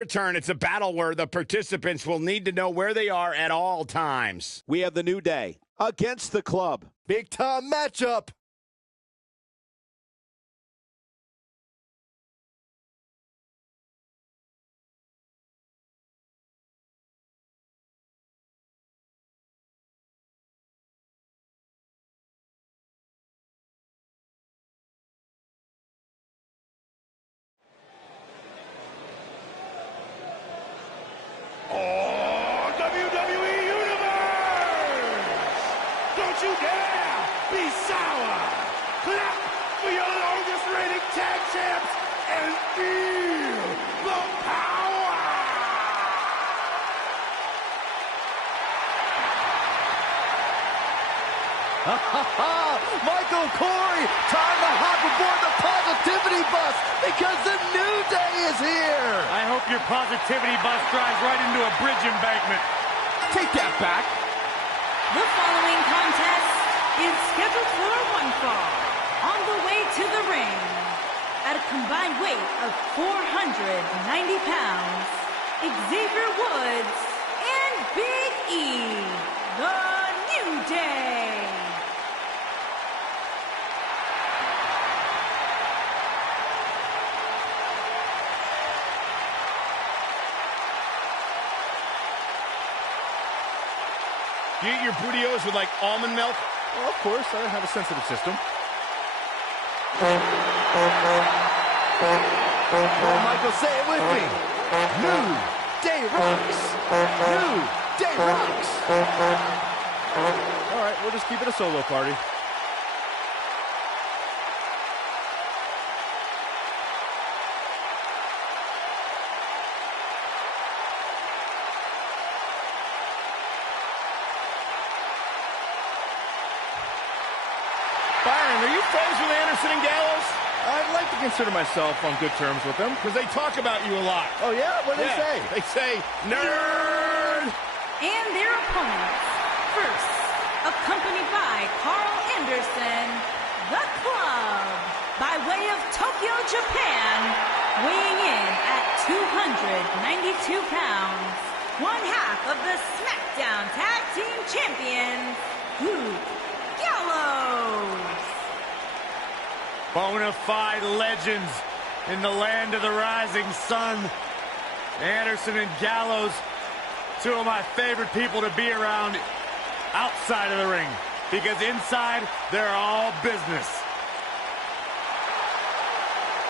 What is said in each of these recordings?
Return. It's a battle where the participants will need to know where they are at all times. We have the New Day against the Club. Big time matchup. Oh, WWE Universe! Don't you dare be sour! Clap for your longest reigning tag champs and feel the power! Michael Corey, time to hop aboard the positivity bus because the New Day is here. I hope your positivity bus drives right into a bridge embankment. Take that back. The following contest is scheduled for one fall. On the way to the ring, at a combined weight of 490 pounds, Xavier Woods and Big E, the New Day. You eat your burritos with, like, almond milk? Well, of course, I have a sensitive system. Oh, Michael, say it with me. New Day rocks. New Day rocks. All right, we'll just keep it a solo party. Byron, are you friends with Anderson and Gallows? I'd like to consider myself on good terms with them. Because they talk about you a lot. Oh, yeah? What do they say? They say, nerd! And their opponents. First, accompanied by Carl Anderson, the Club, by way of Tokyo, Japan, weighing in at 292 pounds, one half of the SmackDown Tag Team Champions, Luke Gallows. Bona fide legends in the land of the rising sun. Anderson and Gallows, two of my favorite people to be around outside of the ring. Because inside, they're all business.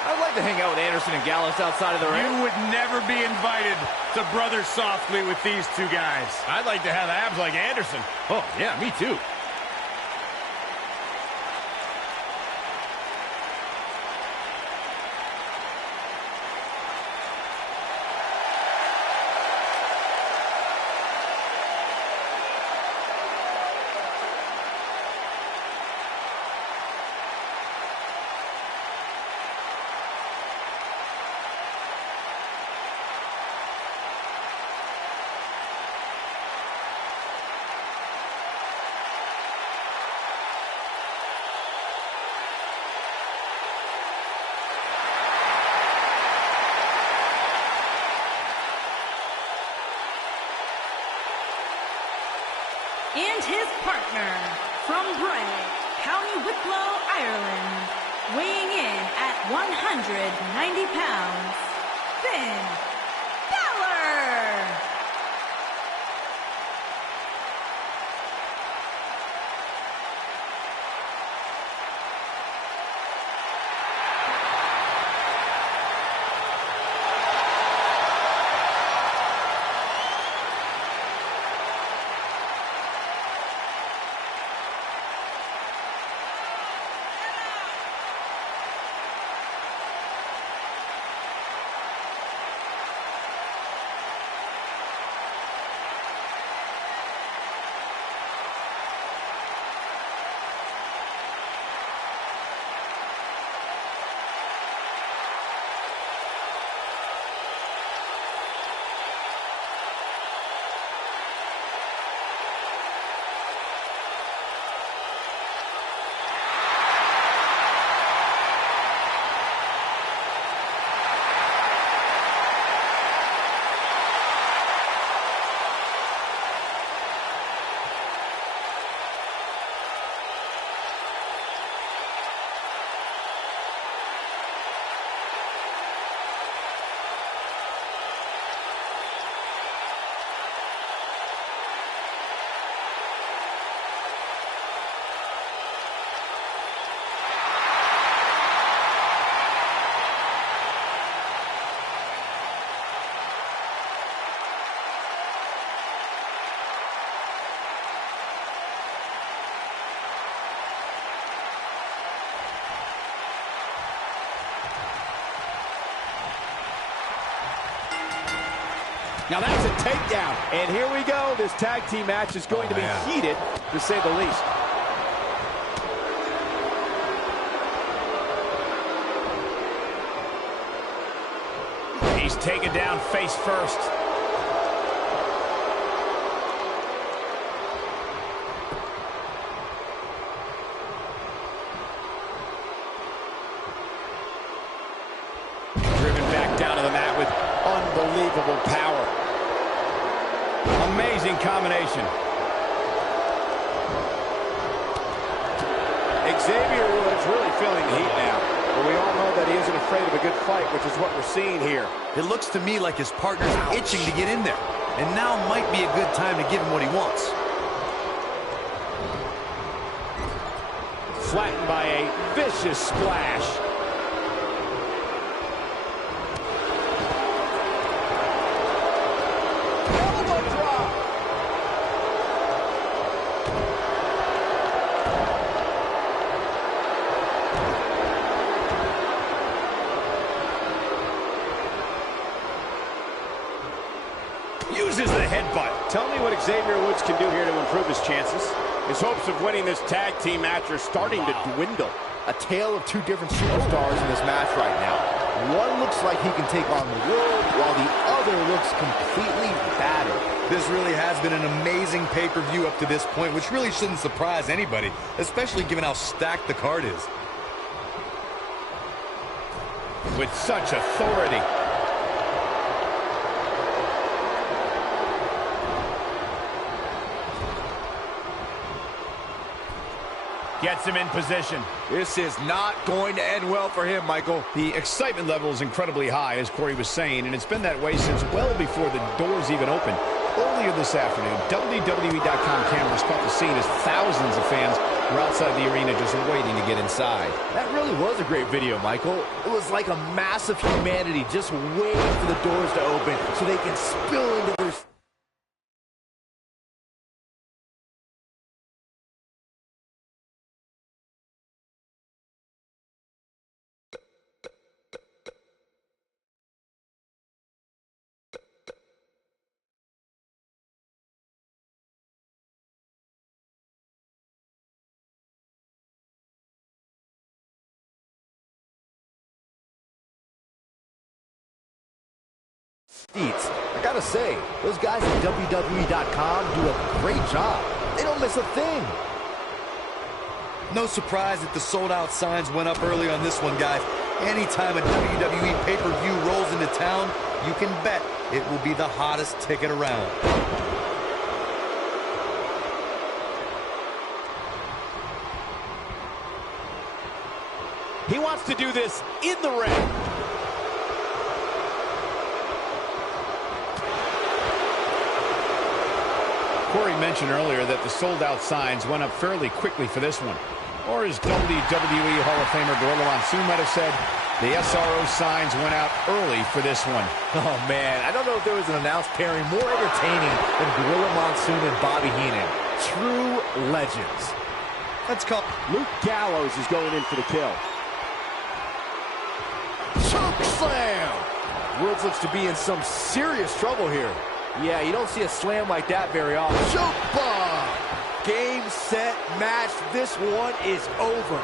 I'd like to hang out with Anderson and Gallows outside of the ring. You would never be invited to Brother Softly with these two guys. I'd like to have abs like Anderson. Oh, yeah, me too. And his partner, from Bray, County Wicklow, Ireland, weighing in at 190 pounds, Finn Balor. Now that's a takedown. And here we go. This tag team match is going to be heated, to say the least. He's taken down face first. Driven back down to the mat with unbelievable power. Amazing combination. Xavier Woods really feeling the heat now. But we all know that he isn't afraid of a good fight, which is what we're seeing here. It looks to me like his partner's itching to get in there. And now might be a good time to give him what he wants. Flattened by a vicious splash. Elbow drop. Uses the headbutt. Tell me what Xavier Woods can do here to improve his chances. His hopes of winning this tag team match are starting to dwindle. A tale of two different superstars in this match right now. One looks like he can take on the world, while the other looks completely battered. This really has been an amazing pay-per-view up to this point, which really shouldn't surprise anybody, especially given how stacked the card is. With such authority. Gets him in position. This is not going to end well for him, Michael. The excitement level is incredibly high, as Corey was saying, and it's been that way since well before the doors even opened. Earlier this afternoon, WWE.com cameras caught the scene as thousands of fans were outside the arena just waiting to get inside. That really was a great video, Michael. It was like a mass of humanity just waiting for the doors to open so they can spill into their... seats. I gotta say, those guys at WWE.com do a great job. They don't miss a thing. No surprise that the sold-out signs went up early on this one, guys. Anytime a WWE pay-per-view rolls into town, you can bet it will be the hottest ticket around. He wants to do this in the ring. Corey mentioned earlier that the sold-out signs went up fairly quickly for this one. Or as WWE Hall of Famer Gorilla Monsoon might have said, the SRO signs went out early for this one. Oh, man, I don't know if there was an announced pairing more entertaining than Gorilla Monsoon and Bobby Heenan. True legends. Let's call... Luke Gallows is going in for the kill. Choke slam! Woods looks to be in some serious trouble here. Yeah, you don't see a slam like that very often. Choke bomb! Game, set, match. This one is over.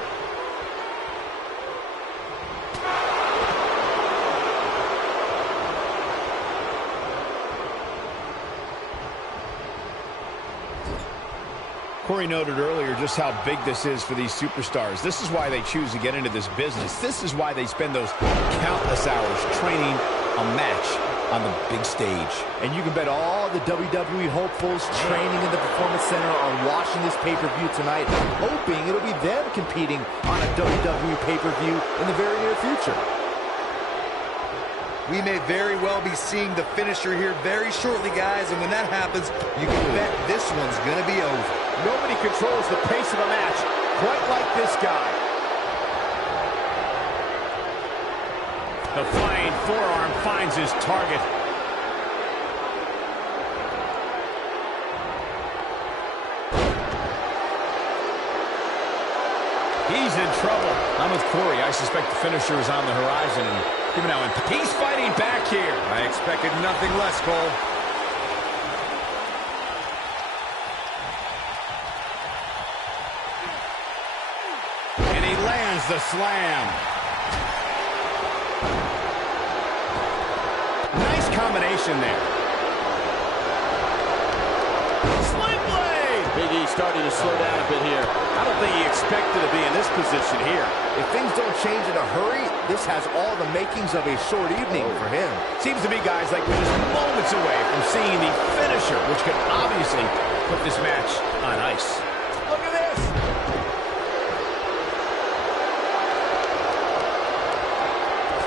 Corey noted earlier just how big this is for these superstars. This is why they choose to get into this business. This is why they spend those countless hours training a match on the big stage. And you can bet all the WWE hopefuls training in the Performance Center are watching this pay-per-view tonight, hoping it'll be them competing on a WWE pay-per-view in the very near future. We may very well be seeing the finisher here very shortly, guys, and when that happens, you can bet this one's going to be over. Nobody controls the pace of a match quite like this guy. The flying forearm finds his target. He's in trouble. I'm with Corey. I suspect the finisher is on the horizon. And given how he's fighting back here. I expected nothing less, Cole. There's the slam. Nice combination there. Sling blade! Big E starting to slow down a bit here. I don't think he expected to be in this position here. If things don't change in a hurry, this has all the makings of a short evening for him. Seems to be, guys, like we're just moments away from seeing the finisher, which could obviously put this match on ice. Look at this!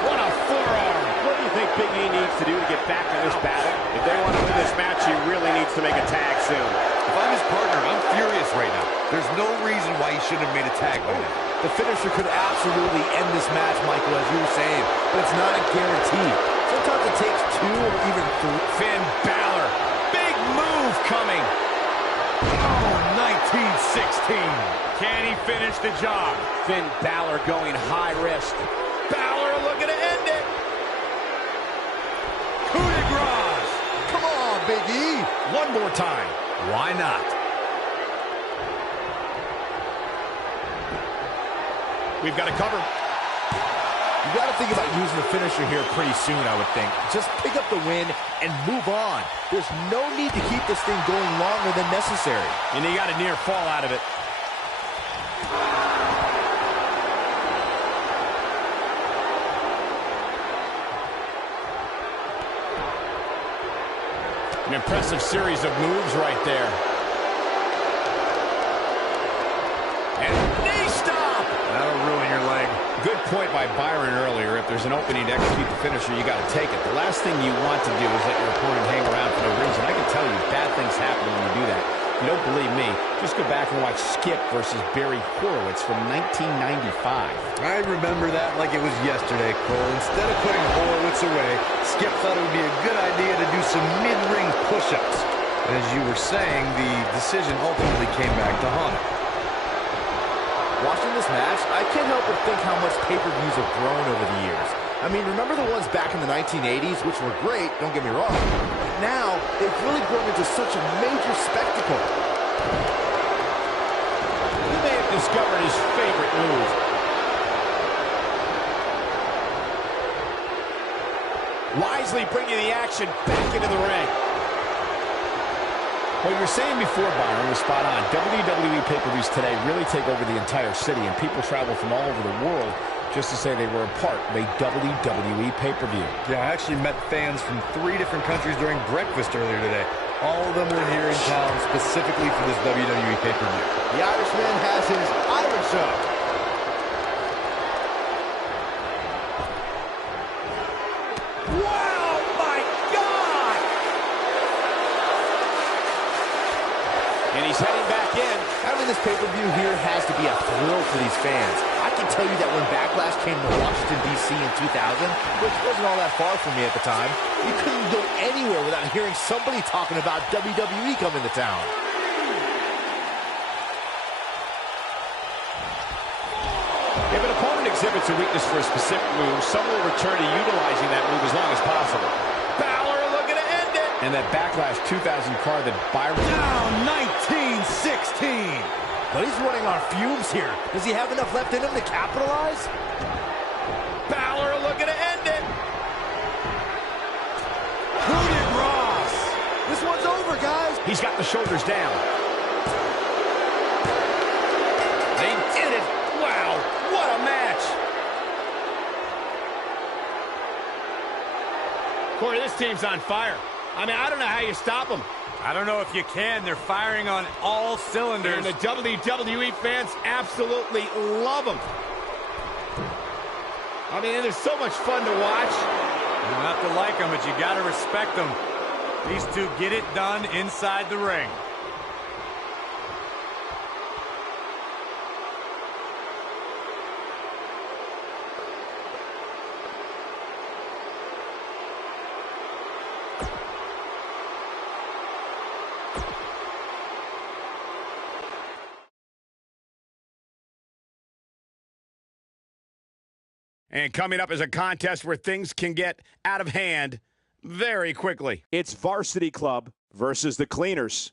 What a forearm! What do you think Big E needs to do to get back in this battle? If they want to win this match, he really needs to make a tag soon. If I'm his partner, I'm furious right now. There's no reason why he shouldn't have made a tag by now. The finisher could absolutely end this match, Michael, as you were saying, but it's not a guarantee. Sometimes it takes 2 or even 3. Finn Balor, big move coming. Oh, 1916. Can he finish the job? Finn Balor going high risk. Balor looking to end it. Coup de grace. Come on, Big E. One more time. Why not? We've got to cover. You got to think about using the finisher here pretty soon, I would think. Just pick up the win and move on. There's no need to keep this thing going longer than necessary. And he got a near fall out of it. An impressive series of moves right there. And knee stop! That'll ruin your leg. Good point by Byron earlier. If there's an opening to execute the finisher, you got to take it. The last thing you want to do is let your opponent hang around for no reason. I can tell you bad things happen when you do that. If you don't believe me, just go back and watch Skip versus Barry Horowitz from 1995. I remember that like it was yesterday, Cole. Instead of putting Horowitz away, Skip thought it would be a good idea to do some mid-ring push-ups. As you were saying, the decision ultimately came back to haunt him. Watching this match, I can't help but think how much pay-per-views have grown over the years. I mean, remember the ones back in the 1980s, which were great, don't get me wrong. But now, they've really grown into such a major spectacle. He may have discovered his favorite move. Wisely bringing the action back into the ring. What you were saying before, Byron, was spot on. WWE pay-per-views today really take over the entire city, and people travel from all over the world just to say they were a part of a WWE pay-per-view. Yeah, I actually met fans from 3 different countries during breakfast earlier today. All of them were here in town specifically for this WWE pay-per-view. The Irishman has his Irish up. Wow, my God! And he's heading back in. Having this pay-per-view here has to be a thrill for these fans. I can tell you that when Backlash came to Washington, D.C. in 2000, which wasn't all that far from me at the time, you couldn't go anywhere without hearing somebody talking about WWE coming to town. If an opponent exhibits a weakness for a specific move, some will return to utilizing that move as long as possible. Balor looking to end it. And that Backlash 2000 card that Byron... Down 1916. But he's running on fumes here. Does he have enough left in him to capitalize? Balor looking to end it. Coup de grace. This one's over, guys. He's got the shoulders down. They did it. Wow, what a match. Corey, this team's on fire. I mean, I don't know how you stop them. I don't know if you can. They're firing on all cylinders. And the WWE fans absolutely love them. I mean, they're so much fun to watch. You don't have to like them, but you got to respect them. These two get it done inside the ring. And coming up is a contest where things can get out of hand very quickly. It's Varsity Club versus the Cleaners.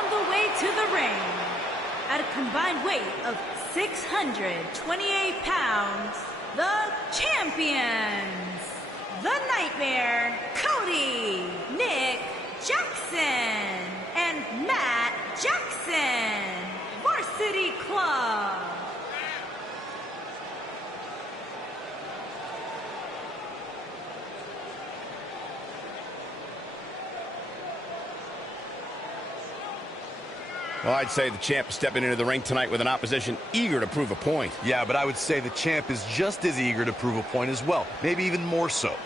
on the way to the ring, at a combined weight of 628 pounds, the champions, the Nightmare, Cody, Nick Jackson, and Matt Jackson, Varsity Club. Well, I'd say the champ is stepping into the ring tonight with an opposition eager to prove a point. Yeah, but I would say the champ is just as eager to prove a point as well, maybe even more so.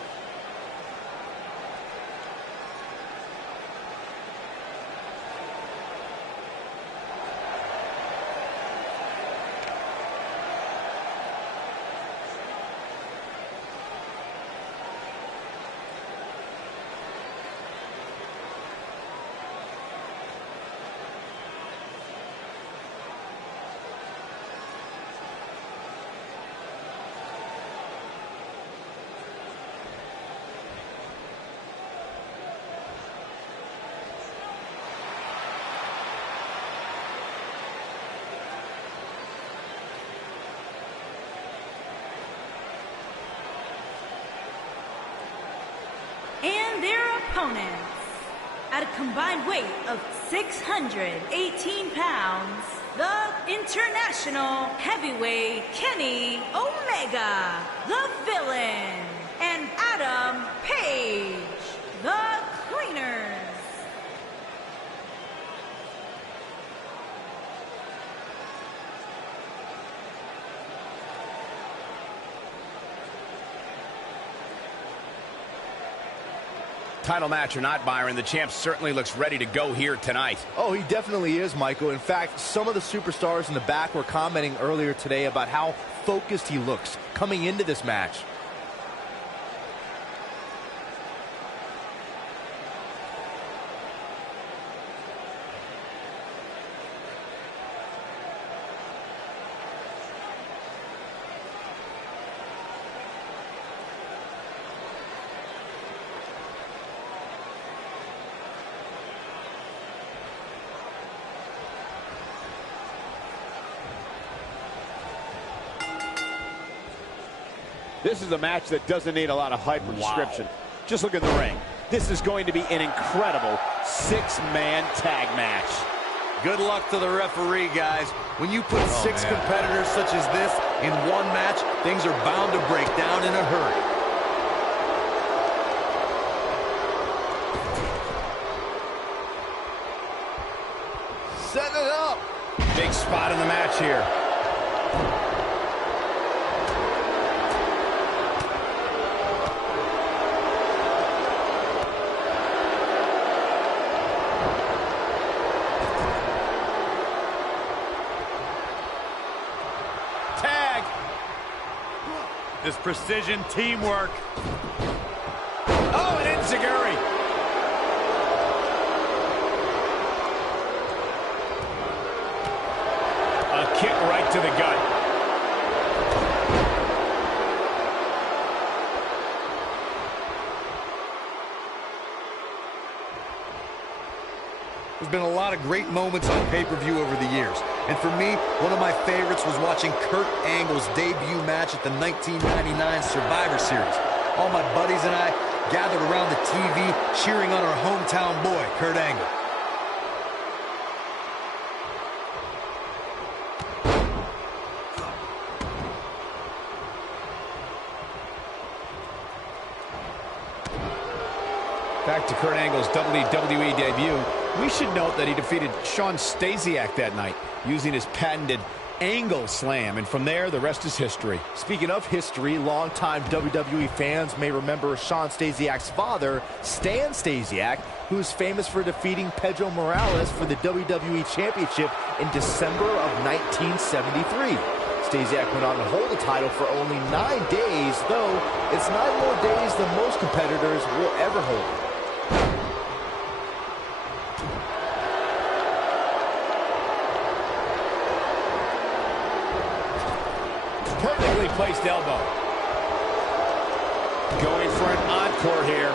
And their opponents, at a combined weight of 618 pounds, the International Heavyweight Kenny Omega, the Villain, and Adam Page, the Cleaners. Title match or not, Byron, the champ certainly looks ready to go here tonight. Oh, he definitely is, Michael. In fact, some of the superstars in the back were commenting earlier today about how focused he looks coming into this match. This is a match that doesn't need a lot of hype or description. Just look at the ring. This is going to be an incredible six-man tag match. Good luck to the referee, guys. When you put six competitors such as this in one match, things are bound to break down in a hurry. Setting it up. Big spot in the match here. This precision teamwork. Oh, and enziguri. A kick right to the gut. There's been a lot of great moments on pay-per-view over the years. And for me, one of my favorites was watching Kurt Angle's debut match at the 1999 Survivor Series. All my buddies and I gathered around the TV cheering on our hometown boy, Kurt Angle. Back to Kurt Angle's WWE debut. We should note that he defeated Shawn Stasiak that night using his patented Angle Slam, and from there, the rest is history. Speaking of history, longtime WWE fans may remember Shawn Stasiak's father, Stan Stasiak, who is famous for defeating Pedro Morales for the WWE Championship in December of 1973. Stasiak went on to hold the title for only 9 days, though it's 9 more days than most competitors will ever hold. Perfectly placed elbow. Going for an encore here.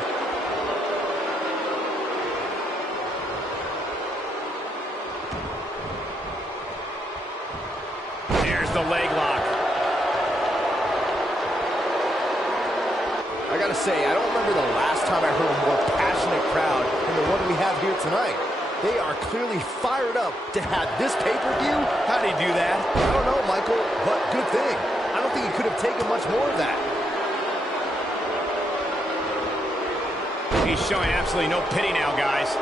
I gotta say, I don't remember the last time I heard a more passionate crowd than the one we have here tonight. They are clearly fired up to have this pay-per-view. How'd he do that? I don't know, Michael, but good thing. I don't think he could have taken much more of that. He's showing absolutely no pity now, guys.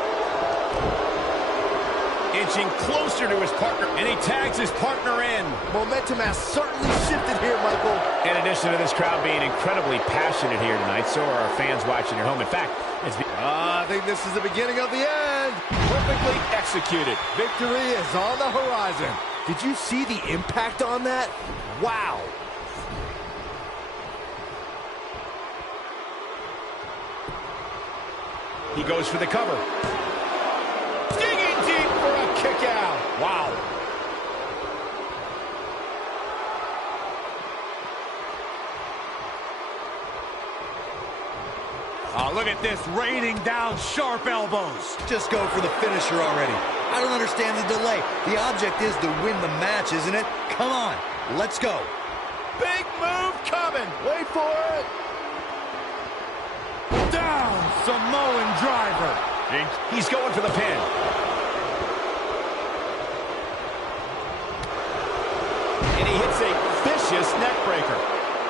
Inching closer to his partner, and he tags his partner in. Momentum has certainly shifted here, Michael. In addition to this crowd being incredibly passionate here tonight, so are our fans watching at home. In fact, I think this is the beginning of the end. Perfectly executed. Victory is on the horizon. Did you see the impact on that? Wow. he goes for the cover. Digging deep for a kick out. Wow. Oh, look at this, raining down sharp elbows. Just go for the finisher already. I don't understand the delay. The object is to win the match, isn't it? Come on, let's go. Big move coming. Wait for it. Down, Samoan driver. He's going for the pin. And he hits a vicious neck breaker.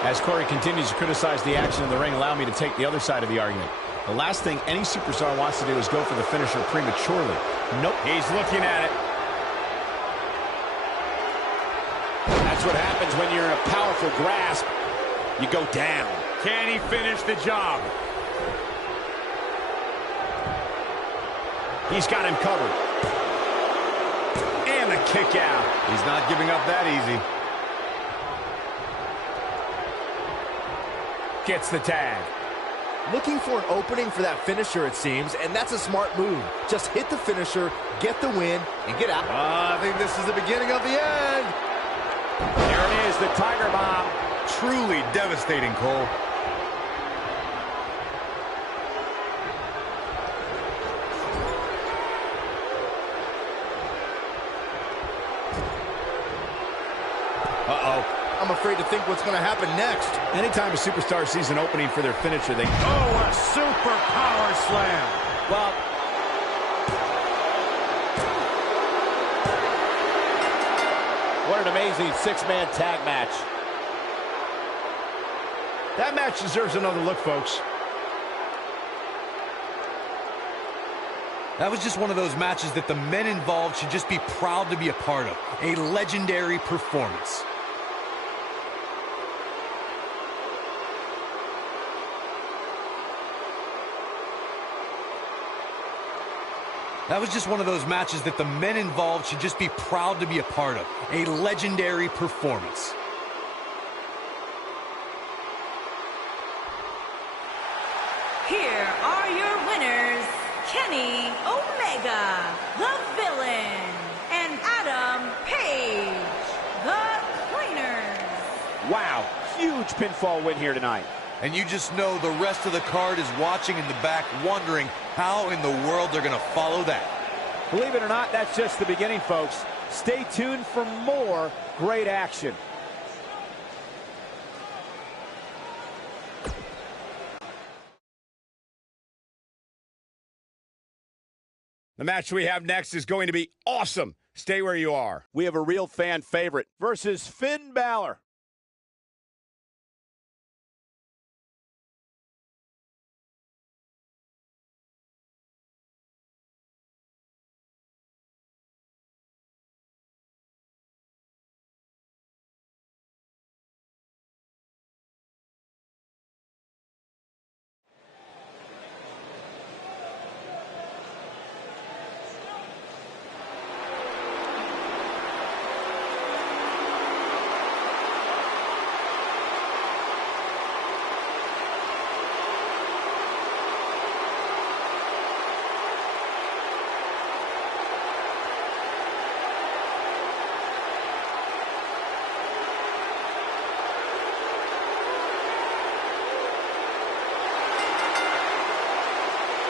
As Corey continues to criticize the action in the ring, allow me to take the other side of the argument. The last thing any superstar wants to do is go for the finisher prematurely. Nope. He's looking at it. That's what happens when you're in a powerful grasp. You go down. Can he finish the job? He's got him covered. And the kick out. He's not giving up that easy. Gets the tag. Looking for an opening for that finisher, it seems, and that's a smart move. Just hit the finisher, get the win, and get out. I think this is the beginning of the end. There it is, the Tiger Bomb. Truly devastating, Cole. Uh-oh. I'm afraid to think what's going to happen next. Anytime a superstar sees an opening for their finisher, they... Oh, a super power slam. Well, what an amazing six-man tag match. That match deserves another look, folks. That was just one of those matches that the men involved should just be proud to be a part of. A legendary performance. That was just one of those matches that the men involved should just be proud to be a part of. A legendary performance. Here are your winners, Kenny Omega, the Villain, and Adam Page, the Cleaners. Wow, huge pinfall win here tonight. And you just know the rest of the card is watching in the back, wondering how in the world they're going to follow that. Believe it or not, that's just the beginning, folks. Stay tuned for more great action. The match we have next is going to be awesome. Stay where you are. We have a real fan favorite versus Finn Balor.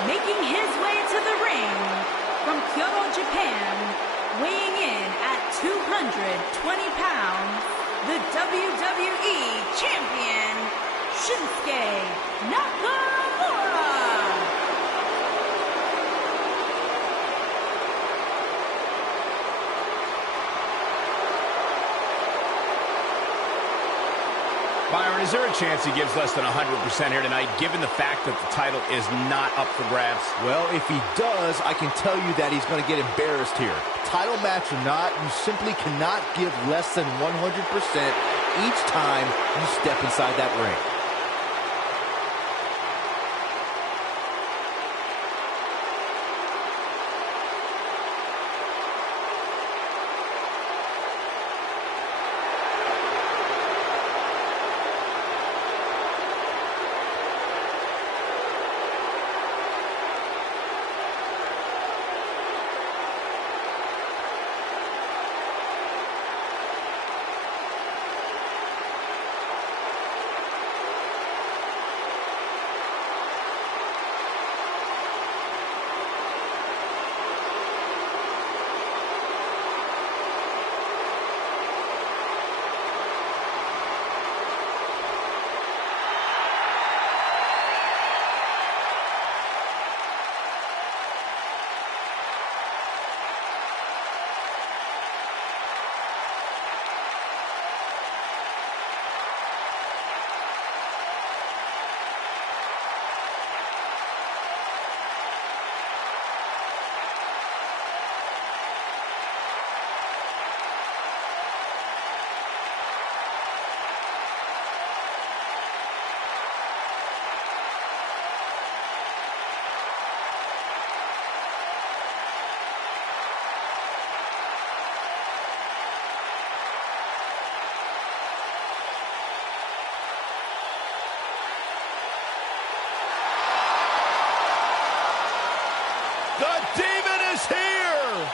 Making his way to the ring from Kyoto, Japan, weighing in at 220 pounds, the WWE Champion, Shinsuke Nakamura. Byron, is there a chance he gives less than 100% here tonight, given the fact that the title is not up for grabs? Well, if he does, I can tell you that he's going to get embarrassed here. Title match or not, you simply cannot give less than 100% each time you step inside that ring. The Demon is here!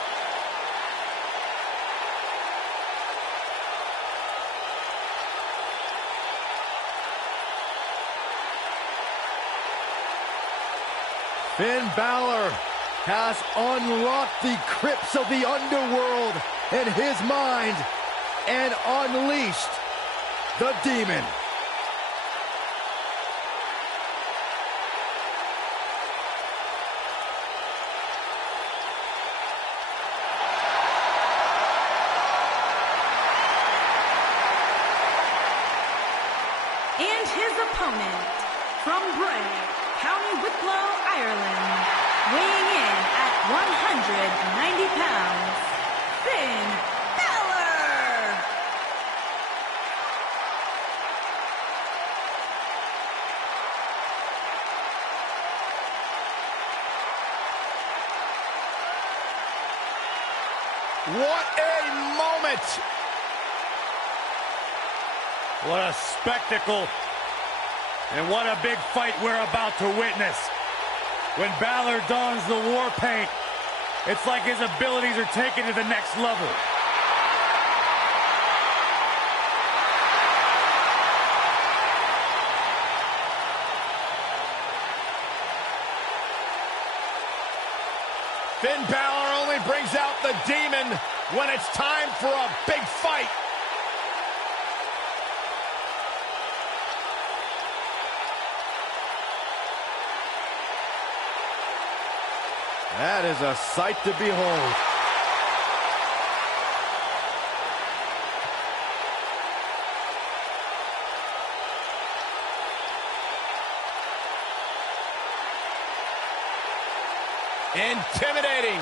Finn Balor has unlocked the crypts of the underworld in his mind and unleashed the Demon. And his opponent, from Bray, County Wicklow, Ireland, weighing in at 190 pounds, Finn Balor. What a moment! What a spectacle. And what a big fight we're about to witness. When Balor dons the war paint, it's like his abilities are taken to the next level. Finn Balor only brings out the Demon when it's time for a big fight. That is a sight to behold. Intimidating.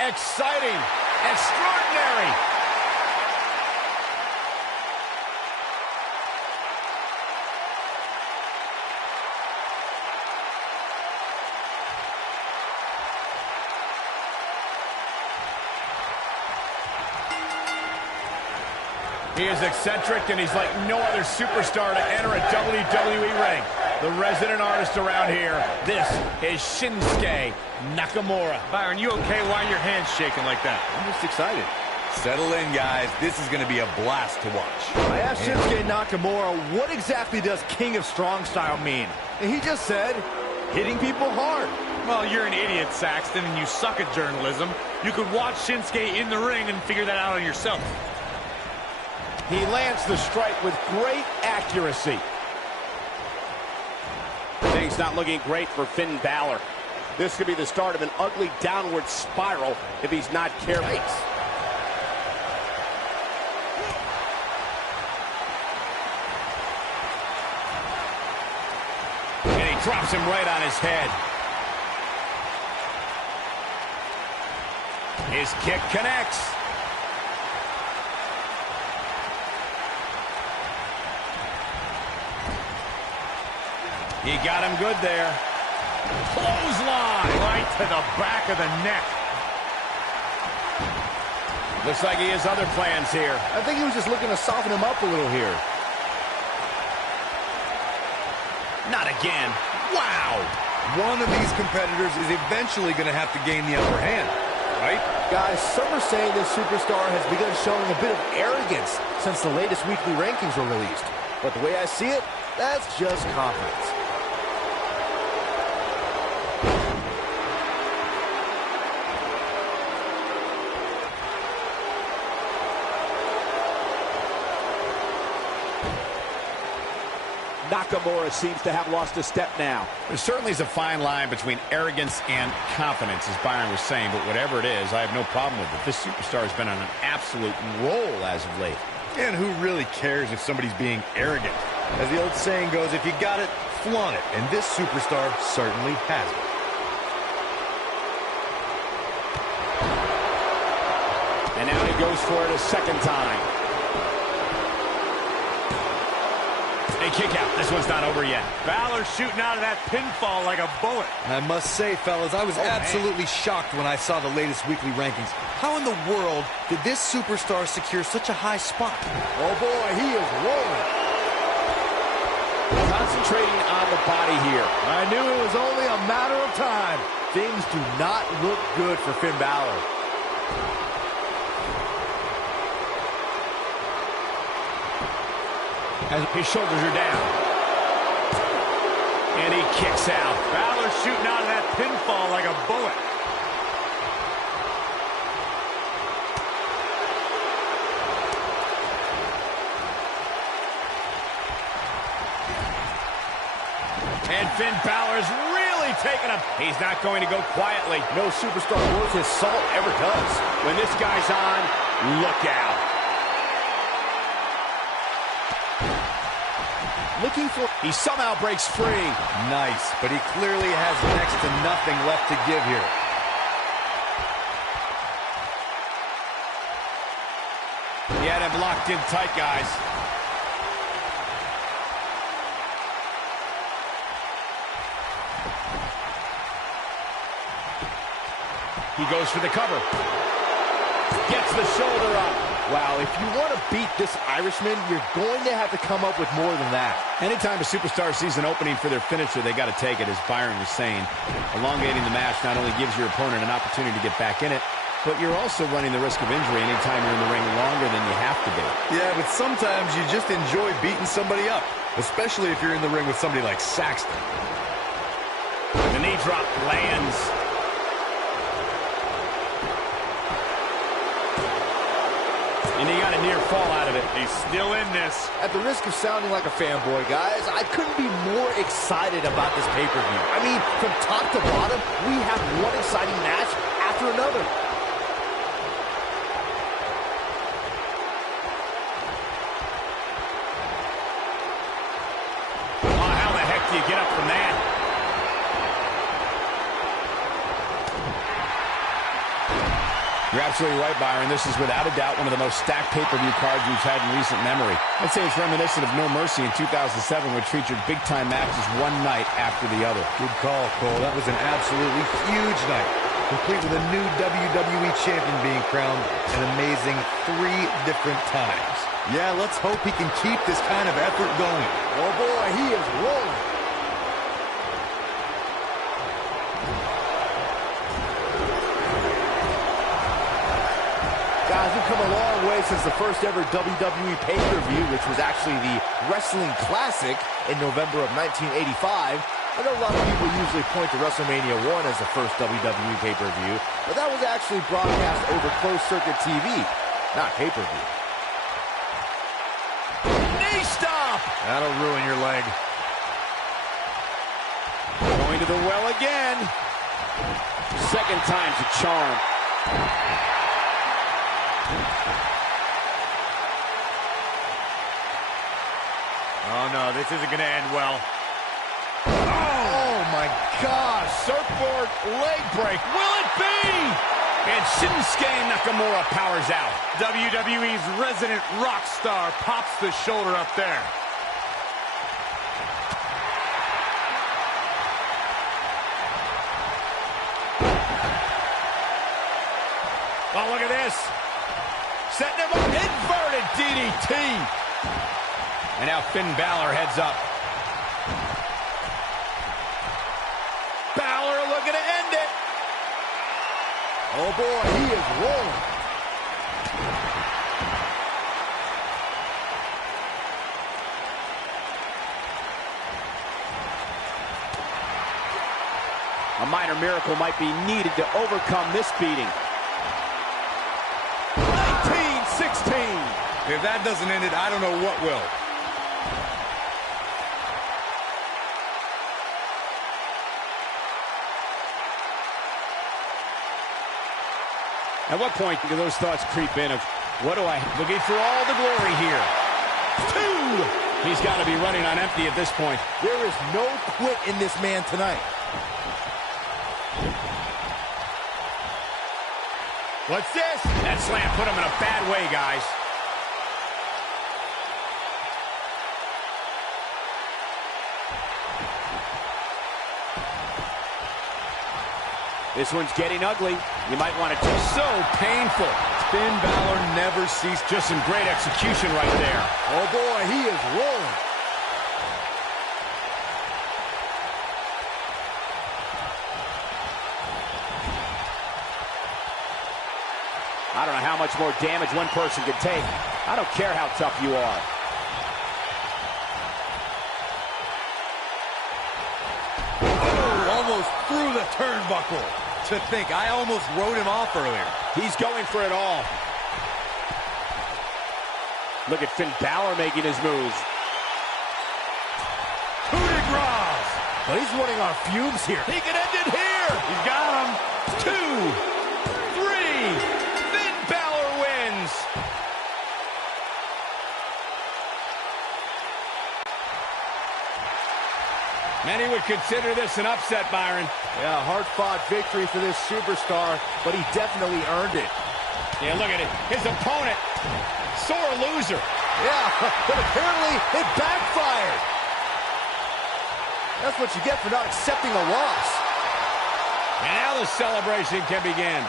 Exciting. Extraordinary. He is eccentric, and he's like no other superstar to enter a WWE ring. The resident artist around here, this is Shinsuke Nakamura. Byron, you okay? Why are your hands shaking like that? I'm just excited. Settle in, guys. This is going to be a blast to watch. I asked Shinsuke Nakamura, what exactly does King of Strong Style mean? And he just said, hitting people hard. Well, you're an idiot, Saxton, and you suck at journalism. You could watch Shinsuke in the ring and figure that out on yourself. He lands the strike with great accuracy. Things not looking great for Finn Balor. This could be the start of an ugly downward spiral if he's not careful. Nice. And he drops him right on his head. His kick connects. He got him good there. Clothesline Right to the back of the neck. Looks like he has other plans here. I think he was just looking to soften him up a little here. Not again. Wow. One of these competitors is eventually going to have to gain the upper hand, right? Guys, some are saying this superstar has begun showing a bit of arrogance since the latest weekly rankings were released. But the way I see it, that's just confidence. Nakamura seems to have lost a step now. There certainly is a fine line between arrogance and confidence, as Byron was saying, but whatever it is, I have no problem with it. This superstar has been on an absolute roll as of late. And who really cares if somebody's being arrogant? As the old saying goes, if you got it, flaunt it. And this superstar certainly has it. And now he goes for it a second time. A kick out. This one's not over yet. Balor shooting out of that pinfall like a bullet. I must say, fellas, I was absolutely shocked when I saw the latest weekly rankings. How in the world did this superstar secure such a high spot? Oh boy, he is rolling. Concentrating on the body here. I knew it was only a matter of time. Things do not look good for Finn Balor. As his shoulders are down. And he kicks out. Balor shooting out of that pinfall like a bullet. And Finn Balor's really taking him. He's not going to go quietly. No superstar worth his salt ever does. When this guy's on, look out. Looking for... He somehow breaks free. Nice, but he clearly has next to nothing left to give here. He had him locked in tight, guys. He goes for the cover. Gets the shoulder up. Wow, if you want to beat this Irishman, you're going to have to come up with more than that. Anytime a superstar sees an opening for their finisher, they got to take it, as Byron was saying. Elongating the match not only gives your opponent an opportunity to get back in it, but you're also running the risk of injury anytime you're in the ring longer than you have to be. Yeah, but sometimes you just enjoy beating somebody up, especially if you're in the ring with somebody like Saxton. The knee drop lands. And he got a near fall out of it. He's still in this. At the risk of sounding like a fanboy, guys, I couldn't be more excited about this pay-per-view. I mean, from top to bottom, we have one exciting match after another. Oh, how the heck do you get up from that? You're absolutely right, Byron. This is without a doubt one of the most stacked pay-per-view cards we've had in recent memory. I'd say it's reminiscent of No Mercy in 2007, which featured big-time matches one night after the other. Good call, Cole. That was an absolutely huge night, complete with a new WWE champion being crowned an amazing 3 different times. Yeah, let's hope he can keep this kind of effort going. Oh boy, he is rolling. Guys, we've come a long way since the first ever WWE pay-per-view, which was actually the Wrestling Classic in November of 1985. I know a lot of people usually point to WrestleMania 1 as the first WWE pay-per-view, but that was actually broadcast over closed-circuit TV, not pay-per-view. up. That'll ruin your leg. Going to the well again. Second time's a charm. Oh, no, this isn't going to end well. Oh, my gosh. Surfboard leg break. Will it be? And Shinsuke Nakamura powers out. WWE's resident rock star pops the shoulder up there. Oh, look at this. Setting him up. Inverted DDT. And now Finn Balor heads up. Balor looking to end it. Oh, boy, he is rolling. A minor miracle might be needed to overcome this beating. 19-16. If that doesn't end it, I don't know what will. At what point do those thoughts creep in of, what do I... Looking for all the glory here. 2! He's got to be running on empty at this point. There is no quit in this man tonight. What's this? That slam put him in a bad way, guys. This one's getting ugly. You might want to just... So painful. Finn Balor never ceased. Just some great execution right there. Oh, boy, he is rolling. I don't know how much more damage one person can take. I don't care how tough you are. Oh, almost through the turnbuckle. To think, I almost wrote him off earlier. He's going for it all. Look at Finn Balor making his moves. Coup de grace. But he's running on fumes here. He can end it here. He's got him. 2, 3. Finn Balor wins. Many would consider this an upset, Byron. Yeah, hard-fought victory for this superstar, but he definitely earned it. Yeah, look at it. His opponent, sore loser. Yeah, but apparently it backfired. That's what you get for not accepting a loss. And now the celebration can begin.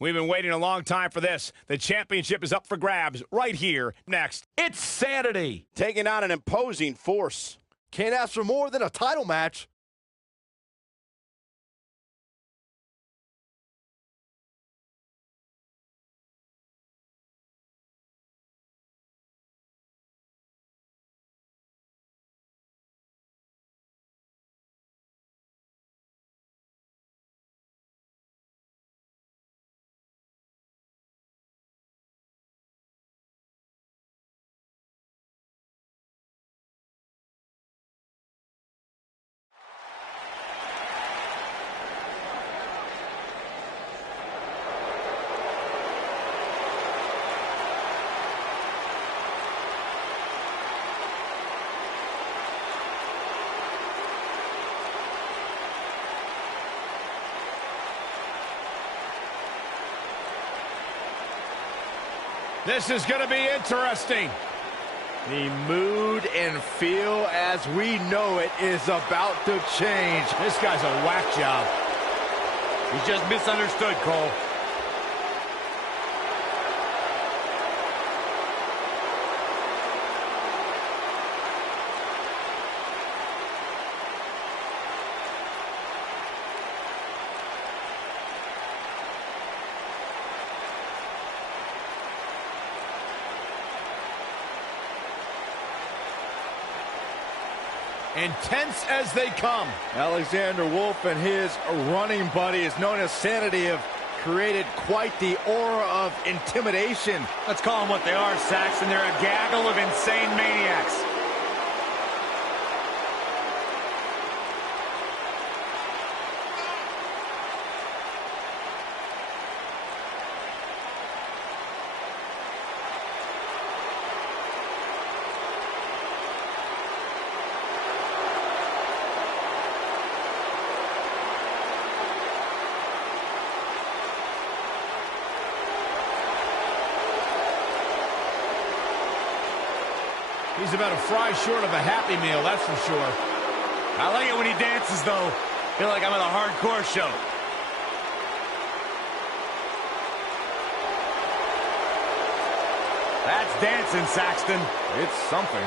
We've been waiting a long time for this. The championship is up for grabs right here next. It's Sanity. Taking on an imposing force. Can't ask for more than a title match. This is going to be interesting. The mood and feel as we know it is about to change. This guy's a whack job. He's just misunderstood, Cole. Intense as they come. Alexander Wolf and his running buddies, known as Sanity, have created quite the aura of intimidation. Let's call them what they are, Saxton. They're a gaggle of insane maniacs. He's about a fry short of a Happy Meal, that's for sure. I like it when he dances, though. Feel like I'm at a hardcore show. That's dancing, Saxton. It's something.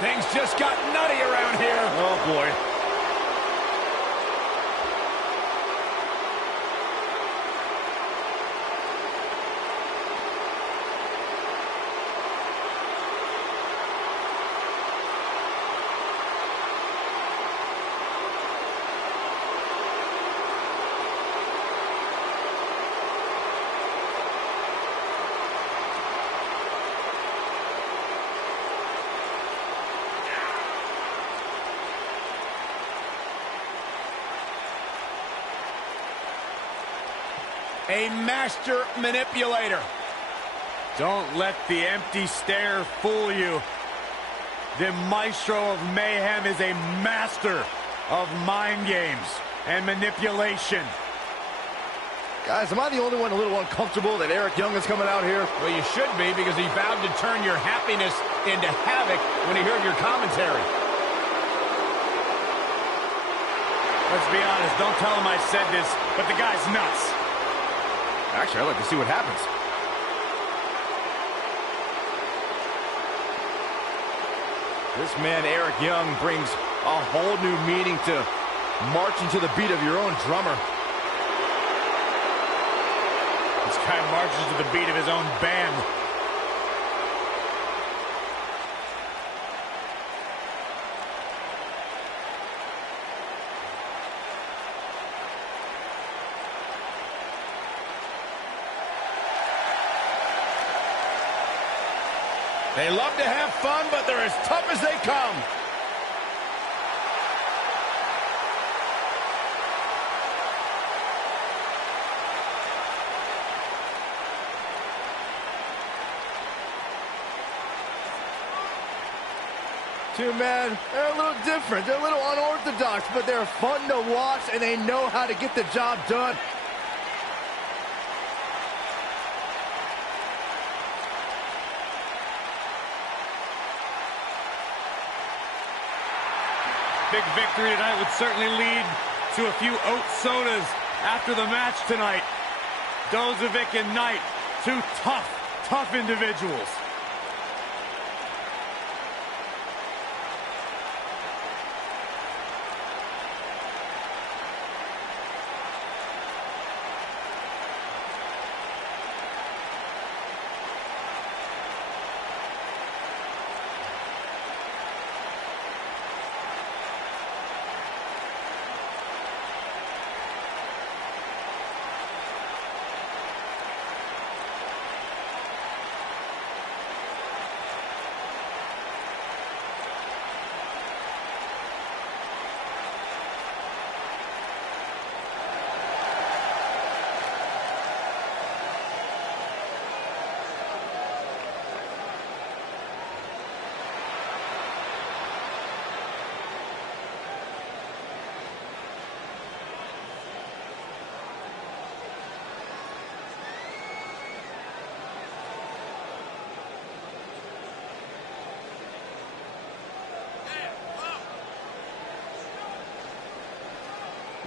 Things just got nutty around here. Oh, boy. A master manipulator. Don't let the empty stare fool you. The maestro of mayhem is a master of mind games and manipulation. Guys, am I the only one a little uncomfortable that Eric Young is coming out here? Well, you should be, because he vowed to turn your happiness into havoc when he heard your commentary. Let's be honest, don't tell him I said this, but the guy's nuts. Actually, I'd like to see what happens. This man, Eric Young, brings a whole new meaning to marching to the beat of your own drummer. This guy marches to the beat of his own band. They love to have fun, but they're as tough as they come. Two men, they're a little different. They're a little unorthodox, but they're fun to watch, and they know how to get the job done. Big victory tonight would certainly lead to a few oat sodas after the match tonight. Dozovic and Knight, two tough individuals.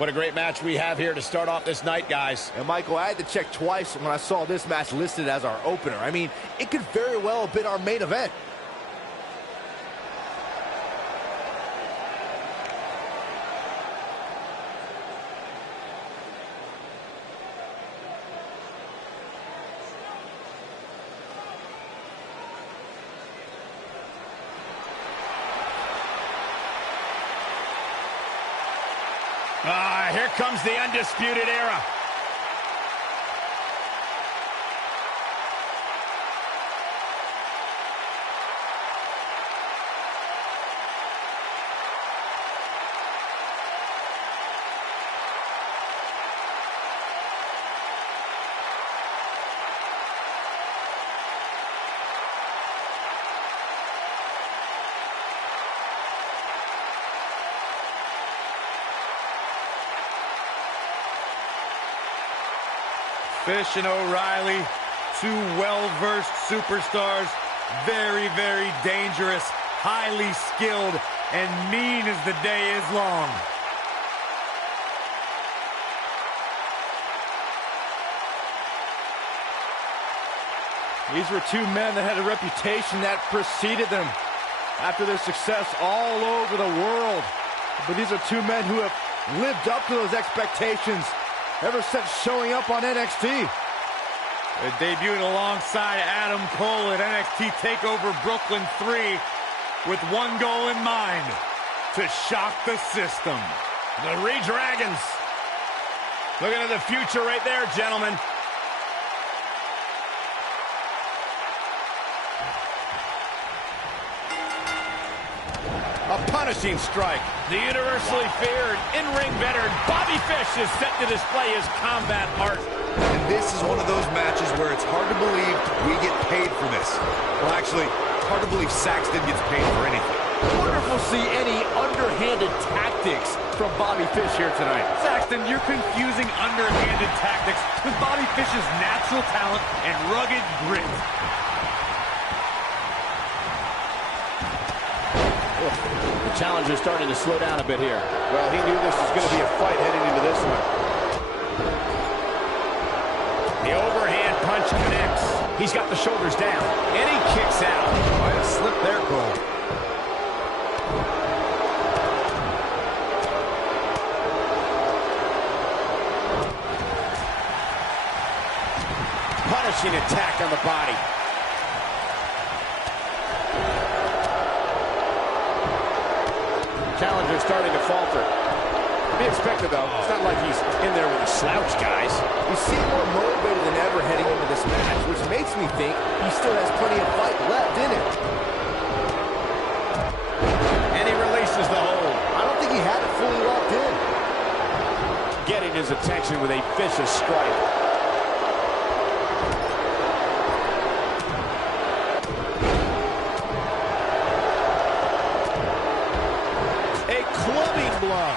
What a great match we have here to start off this night, guys. And Michael, I had to check twice when I saw this match listed as our opener. I mean, it could very well have been our main event. Here comes the Undisputed Era. Fish and O'Reilly, two well-versed superstars, very, very dangerous, highly skilled, and mean as the day is long. These were two men that had a reputation that preceded them after their success all over the world. But these are two men who have lived up to those expectations ever since showing up on NXT. They debuted alongside Adam Cole at NXT TakeOver Brooklyn 3 with one goal in mind, to shock the system. The Re-Dragons. Looking at the future right there, gentlemen. A punishing strike. The universally feared in-ring veteran Bobby Fish is set to display his combat art. And this is one of those matches where it's hard to believe we get paid for this. Well, actually, it's hard to believe Saxton gets paid for anything. Wonderful to see any underhanded tactics from Bobby Fish here tonight. Saxton, you're confusing underhanded tactics with Bobby Fish's natural talent and rugged grit. The challenger's starting to slow down a bit here. Well, he knew this was going to be a fight heading into this one. The overhand punch connects. He's got the shoulders down, and he kicks out. Might have slipped there, Cole. Punishing attack on the body. Challenger starting to falter. To be expected, though. It's not like he's in there with a slouch, guys. He seemed more motivated than ever heading into this match, which makes me think he still has plenty of fight left in him. And he releases the hold. I don't think he had it fully locked in. Getting his attention with a vicious strike. Clubbing blow.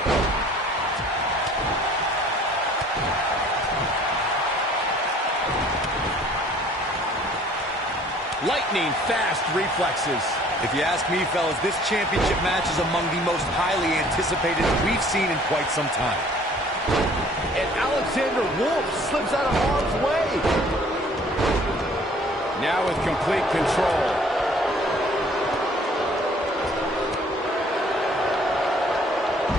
Lightning fast reflexes. If you ask me, fellas, this championship match is among the most highly anticipated we've seen in quite some time. And Alexander Wolf slips out of harm's way. Now with complete control.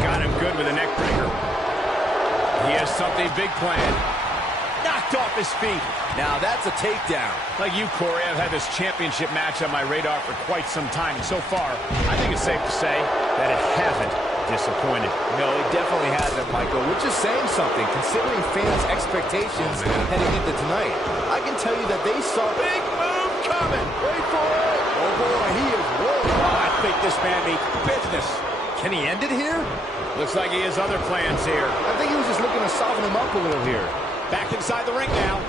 Got him good with a neck breaker. He has something big planned. Knocked off his feet. Now that's a takedown. Like you, Corey, I've had this championship match on my radar for quite some time. And so far, I think it's safe to say that it hasn't disappointed. No, it definitely hasn't, Michael, which is saying something, considering fans' expectations heading into tonight. I can tell you that they saw big move coming. Wait for it. Oh, boy, he is rolling. Oh, I think this man means business. Can he end it here? Looks like he has other plans here. I think he was just looking to soften him up a little here. Back inside the ring now.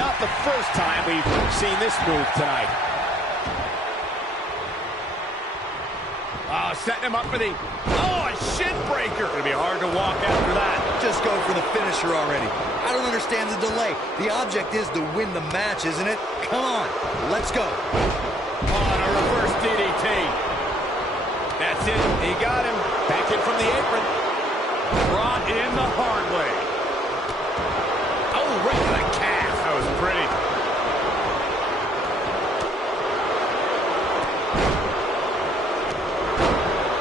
Not the first time we've seen this move tonight. Oh, setting him up for the... Oh, a shin breaker. It's going to be hard to walk after that. Just go for the finisher already. I don't understand the delay. The object is to win the match, isn't it? Come on, let's go. Oh, and a reverse DDT. That's it. He got him. Back in from the apron. Brought in the hard way. Oh, right to the calf. That was pretty.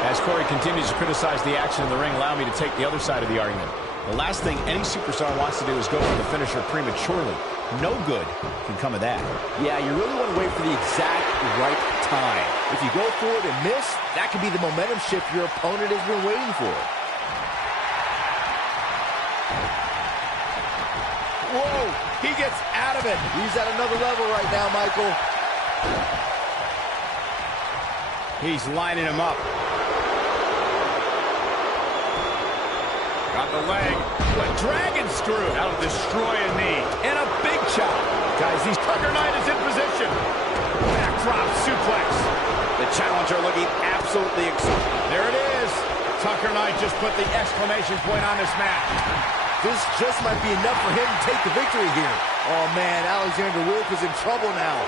As Corey continues to criticize the action in the ring, allow me to take the other side of the argument. The last thing any superstar wants to do is go for the finisher prematurely. No good can come of that. Yeah, you really want to wait for the exact right time. If you go for it and miss, that could be the momentum shift your opponent has been waiting for. Whoa, he gets out of it. He's at another level right now, Michael. He's lining him up. Got the leg. What dragon screw. That'll destroy a knee. And a big chop. Guys, these Tucker Knight is in position. Backdrop suplex. The challenger looking absolutely excited. There it is. Tucker Knight just put the exclamation point on this match. This just might be enough for him to take the victory here. Oh, man, Alexander Wolf is in trouble now.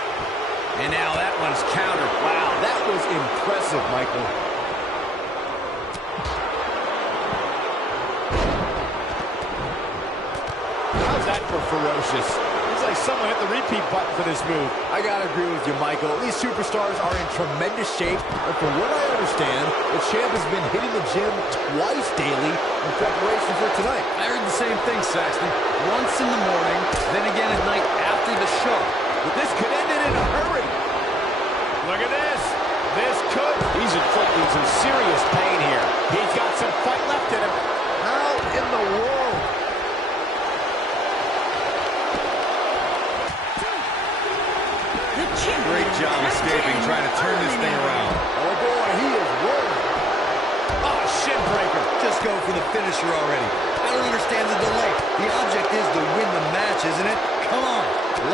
And now that one's countered. Wow, that was impressive, Michael. How's that for ferocious? It's like someone hit the repeat button for this move. I gotta agree with you, Michael. These superstars are in tremendous shape, and from what I understand, the champ has been hitting the gym twice daily in preparation for tonight. I heard the same thing, Saxton. Once in the morning, then again at night after the show. But this could end it in a hurry. Look at this. This could. He's inflicting some serious pain here. He's got some fight left in him. How in the world? Great job escaping, trying to turn this thing around. Oh, boy, he is rolling. Oh, shin breaker. Just go for the finisher already. I don't understand the delay. The object is to win the match, isn't it? Come on,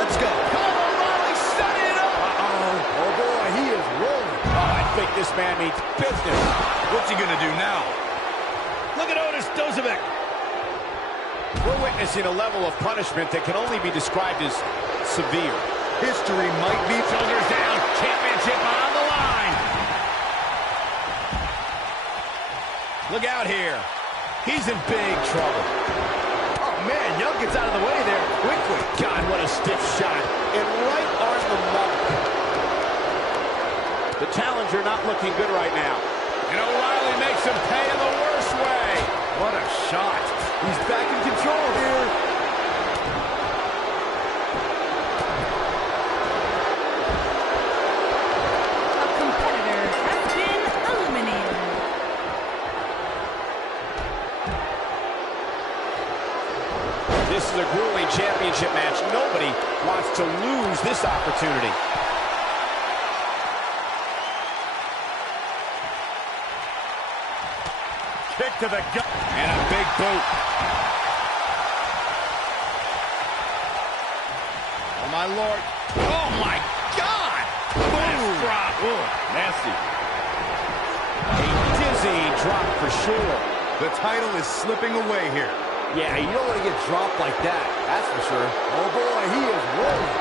let's go. Come on, Riley, set it up. Uh-oh. Oh, boy, he is rolling. Oh, I think this man means business. What's he gonna do now? Look at Otis Dozovic. We're witnessing a level of punishment that can only be described as severe. History might be... Shoulders down, championship on the line. Look out here. He's in big trouble. Oh, man, Young gets out of the way there quickly. God, what a stiff shot. And right on the mark. The challenger not looking good right now. And O'Reilly makes him pay in the worst way. What a shot. He's back in control here. This is a grueling championship match. Nobody wants to lose this opportunity. Kick to the gut. And a big boot. Oh, my Lord. Oh, my God. Nice drop. Ooh, nasty. A dizzying drop for sure. The title is slipping away here. Yeah, you don't want to get dropped like that, that's for sure. Oh, boy, he is rolling.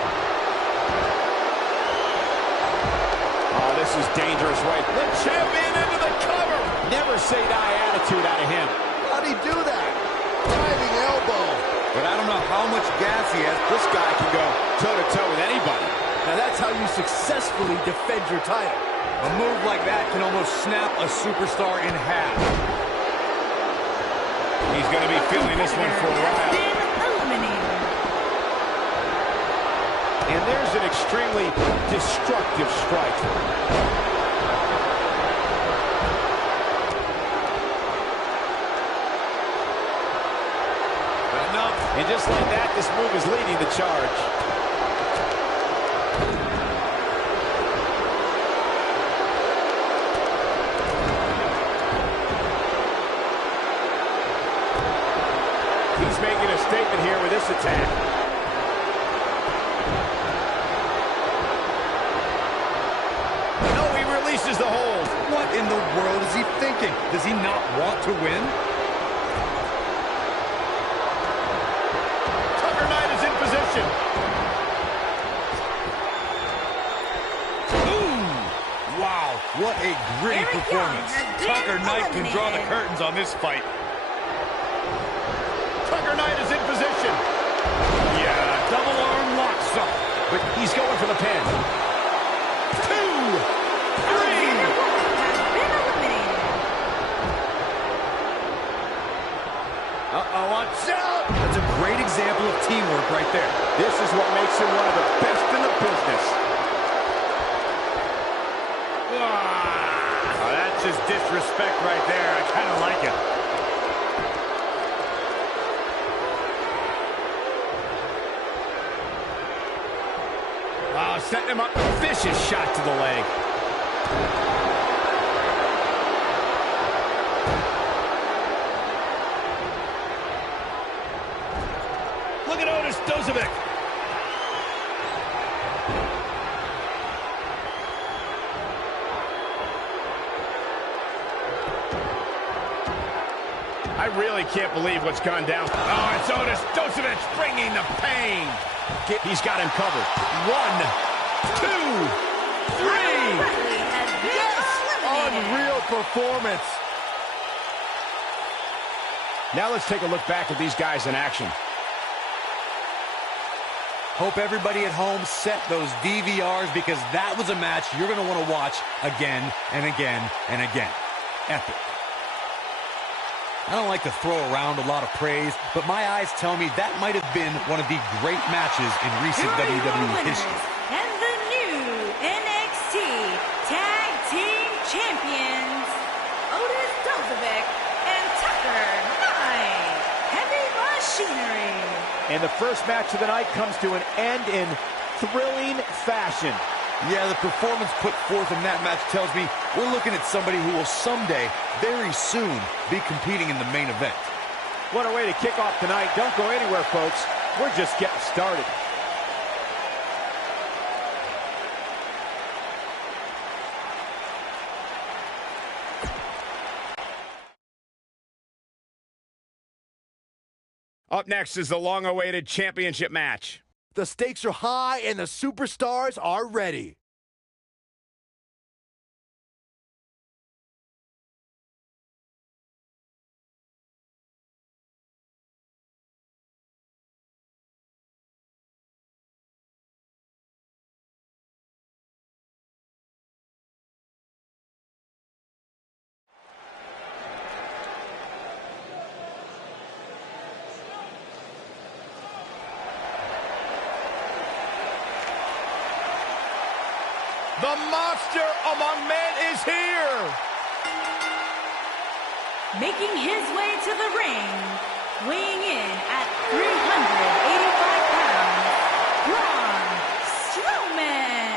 Oh, this is dangerous right. The champion into the cover. Never say die attitude out of him. How'd he do that? Diving elbow. But I don't know how much gas he has. This guy can go toe-to-toe with anybody. Now, that's how you successfully defend your title. A move like that can almost snap a superstar in half. He's going to be feeling this one for a while. And there's an extremely destructive strike. Enough. And just like that, this move is leading the charge. He's making a statement here with this attack. No, he releases the hold. What in the world is he thinking? Does he not want to win? Tucker Knight is in position. Ooh! Wow, what What a gritty performance. Tucker Knight can draw the curtains on this fight. Tucker Knight is in position. Yeah, double arm lock. But he's going for the pin. 2, 3. Uh-oh, watch out! That's a great example of teamwork right there. This is what makes him one of the best in the business. Oh, that's just disrespect right there. I kind of like it. Wow, setting him up. Vicious shot to the leg. Look at Otis Dozovic. I really can't believe what's gone down. Oh, it's Otis Dozovic bringing the pain. He's got him covered. 1, 2, 3. Yes! Unreal performance. Now let's take a look back at these guys in action. Hope everybody at home set those DVRs, because that was a match you're going to want to watch again and again and again. Epic. I don't like to throw around a lot of praise, but my eyes tell me that might have been one of the great matches in recent WWE history. And the new NXT Tag Team Champions, Otis Dozovic and Tucker Knight. Heavy machinery. And the first match of the night comes to an end in thrilling fashion. Yeah, the performance put forth in that match tells me we're looking at somebody who will someday, very soon, be competing in the main event. What a way to kick off tonight. Don't go anywhere, folks. We're just getting started. Up next is the long-awaited championship match. The stakes are high and the superstars are ready. The monster among men is here. Making his way to the ring, weighing in at 385 pounds, Braun Strowman.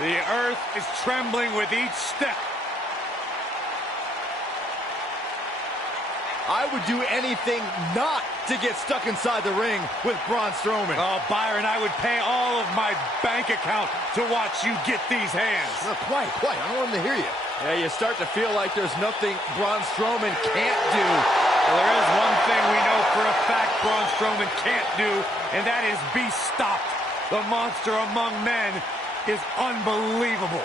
The earth is trembling with each step. I would do anything not to get stuck inside the ring with Braun Strowman. Oh, Byron, I would pay all of my bank account to watch you get these hands. No, quiet. I don't want him to hear you. Yeah, you start to feel like there's nothing Braun Strowman can't do. Well, there is one thing we know for a fact Braun Strowman can't do, and that is be stopped. The monster among men is unbelievable.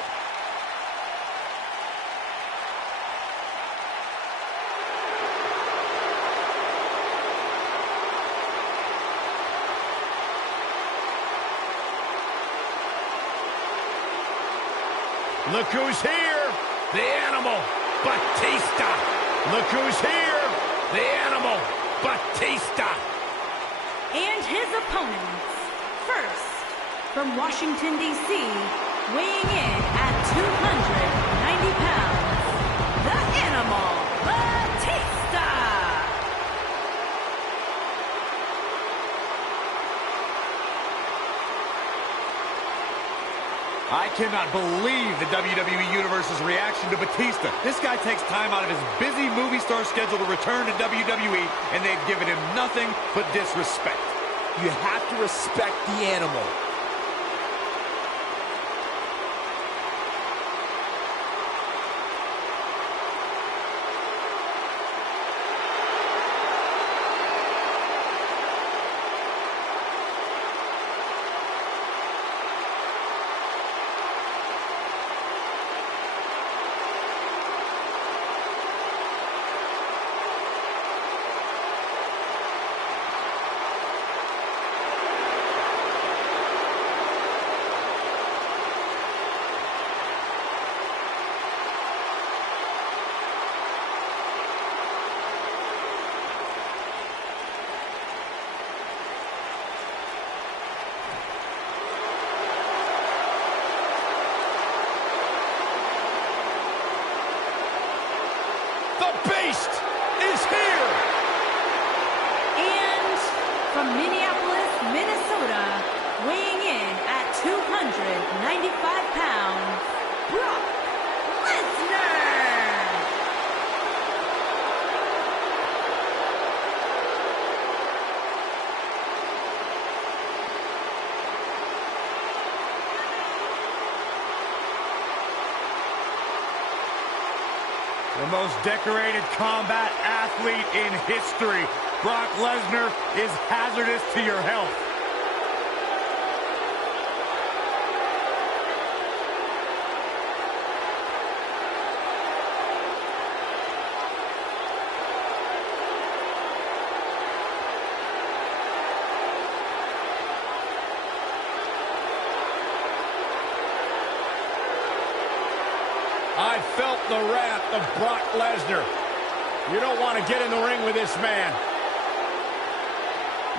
Look who's here, the animal, Batista. Look who's here, the animal, Batista. And his opponents, first, from Washington, D.C., weighing in at 290 pounds, the animal, Batista. I cannot believe the WWE Universe's reaction to Batista. This guy takes time out of his busy movie star schedule to return to WWE, and they've given him nothing but disrespect. You have to respect the animal. pounds, Brock Lesnar. The most decorated combat athlete in history. Brock Lesnar is hazardous to your health. I felt the wrath of Brock Lesnar. You don't want to get in the ring with this man.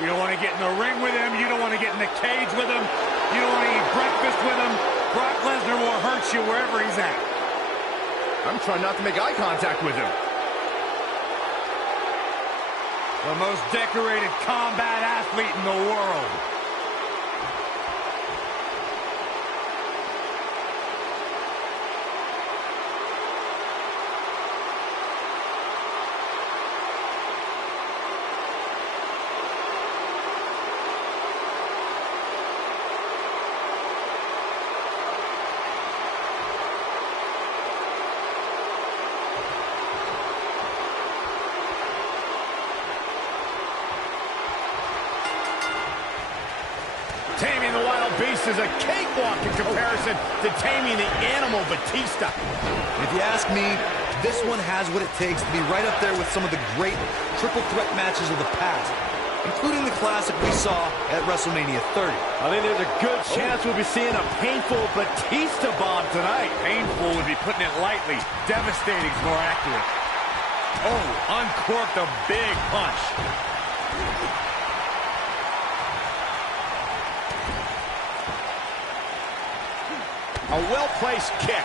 You don't want to get in the ring with him. You don't want to get in the cage with him. You don't want to eat breakfast with him. Brock Lesnar will hurt you wherever he's at. I'm trying not to make eye contact with him. The most decorated combat athlete in the world. Taming the Wild Beast is a cakewalk in comparison to taming the Animal Batista. If you ask me, this one has what it takes to be right up there with some of the great triple threat matches of the past, including the classic we saw at WrestleMania 30. I think there's a good chance we'll be seeing a painful Batista bomb tonight. Painful would be putting it lightly. Devastating is more accurate. Oh, uncorked a big punch. A well-placed kick.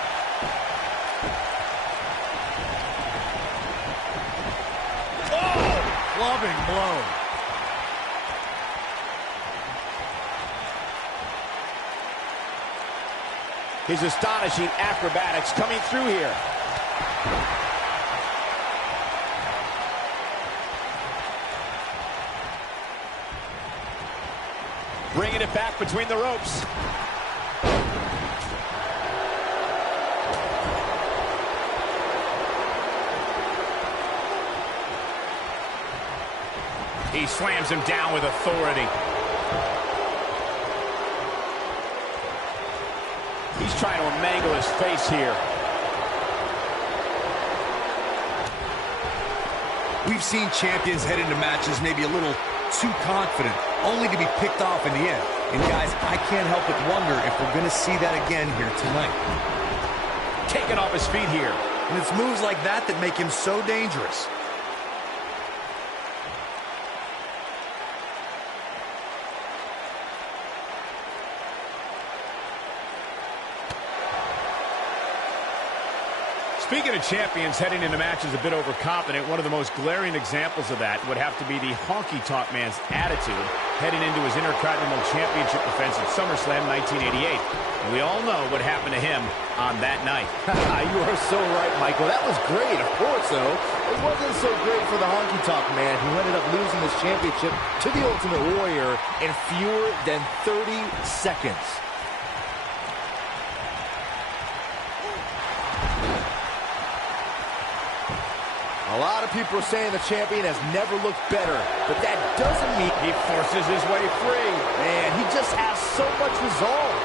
Oh, clubbing blow. His astonishing acrobatics coming through here. Bringing it back between the ropes. He slams him down with authority. He's trying to mangle his face here. We've seen champions head into matches maybe a little too confident, only to be picked off in the end. And guys, I can't help but wonder if we're going to see that again here tonight. Taken off his feet here. And it's moves like that that make him so dangerous. Speaking of champions heading into matches a bit overconfident, one of the most glaring examples of that would have to be the honky-tonk man's attitude heading into his Intercontinental Championship defense at SummerSlam 1988. And we all know what happened to him on that night. You are so right, Michael. That was great, of course, though. It wasn't so great for the honky-tonk man, who ended up losing his championship to the Ultimate Warrior in fewer than 30 seconds. A lot of people are saying the champion has never looked better, but that doesn't mean He forces his way free. man, he just has so much resolve.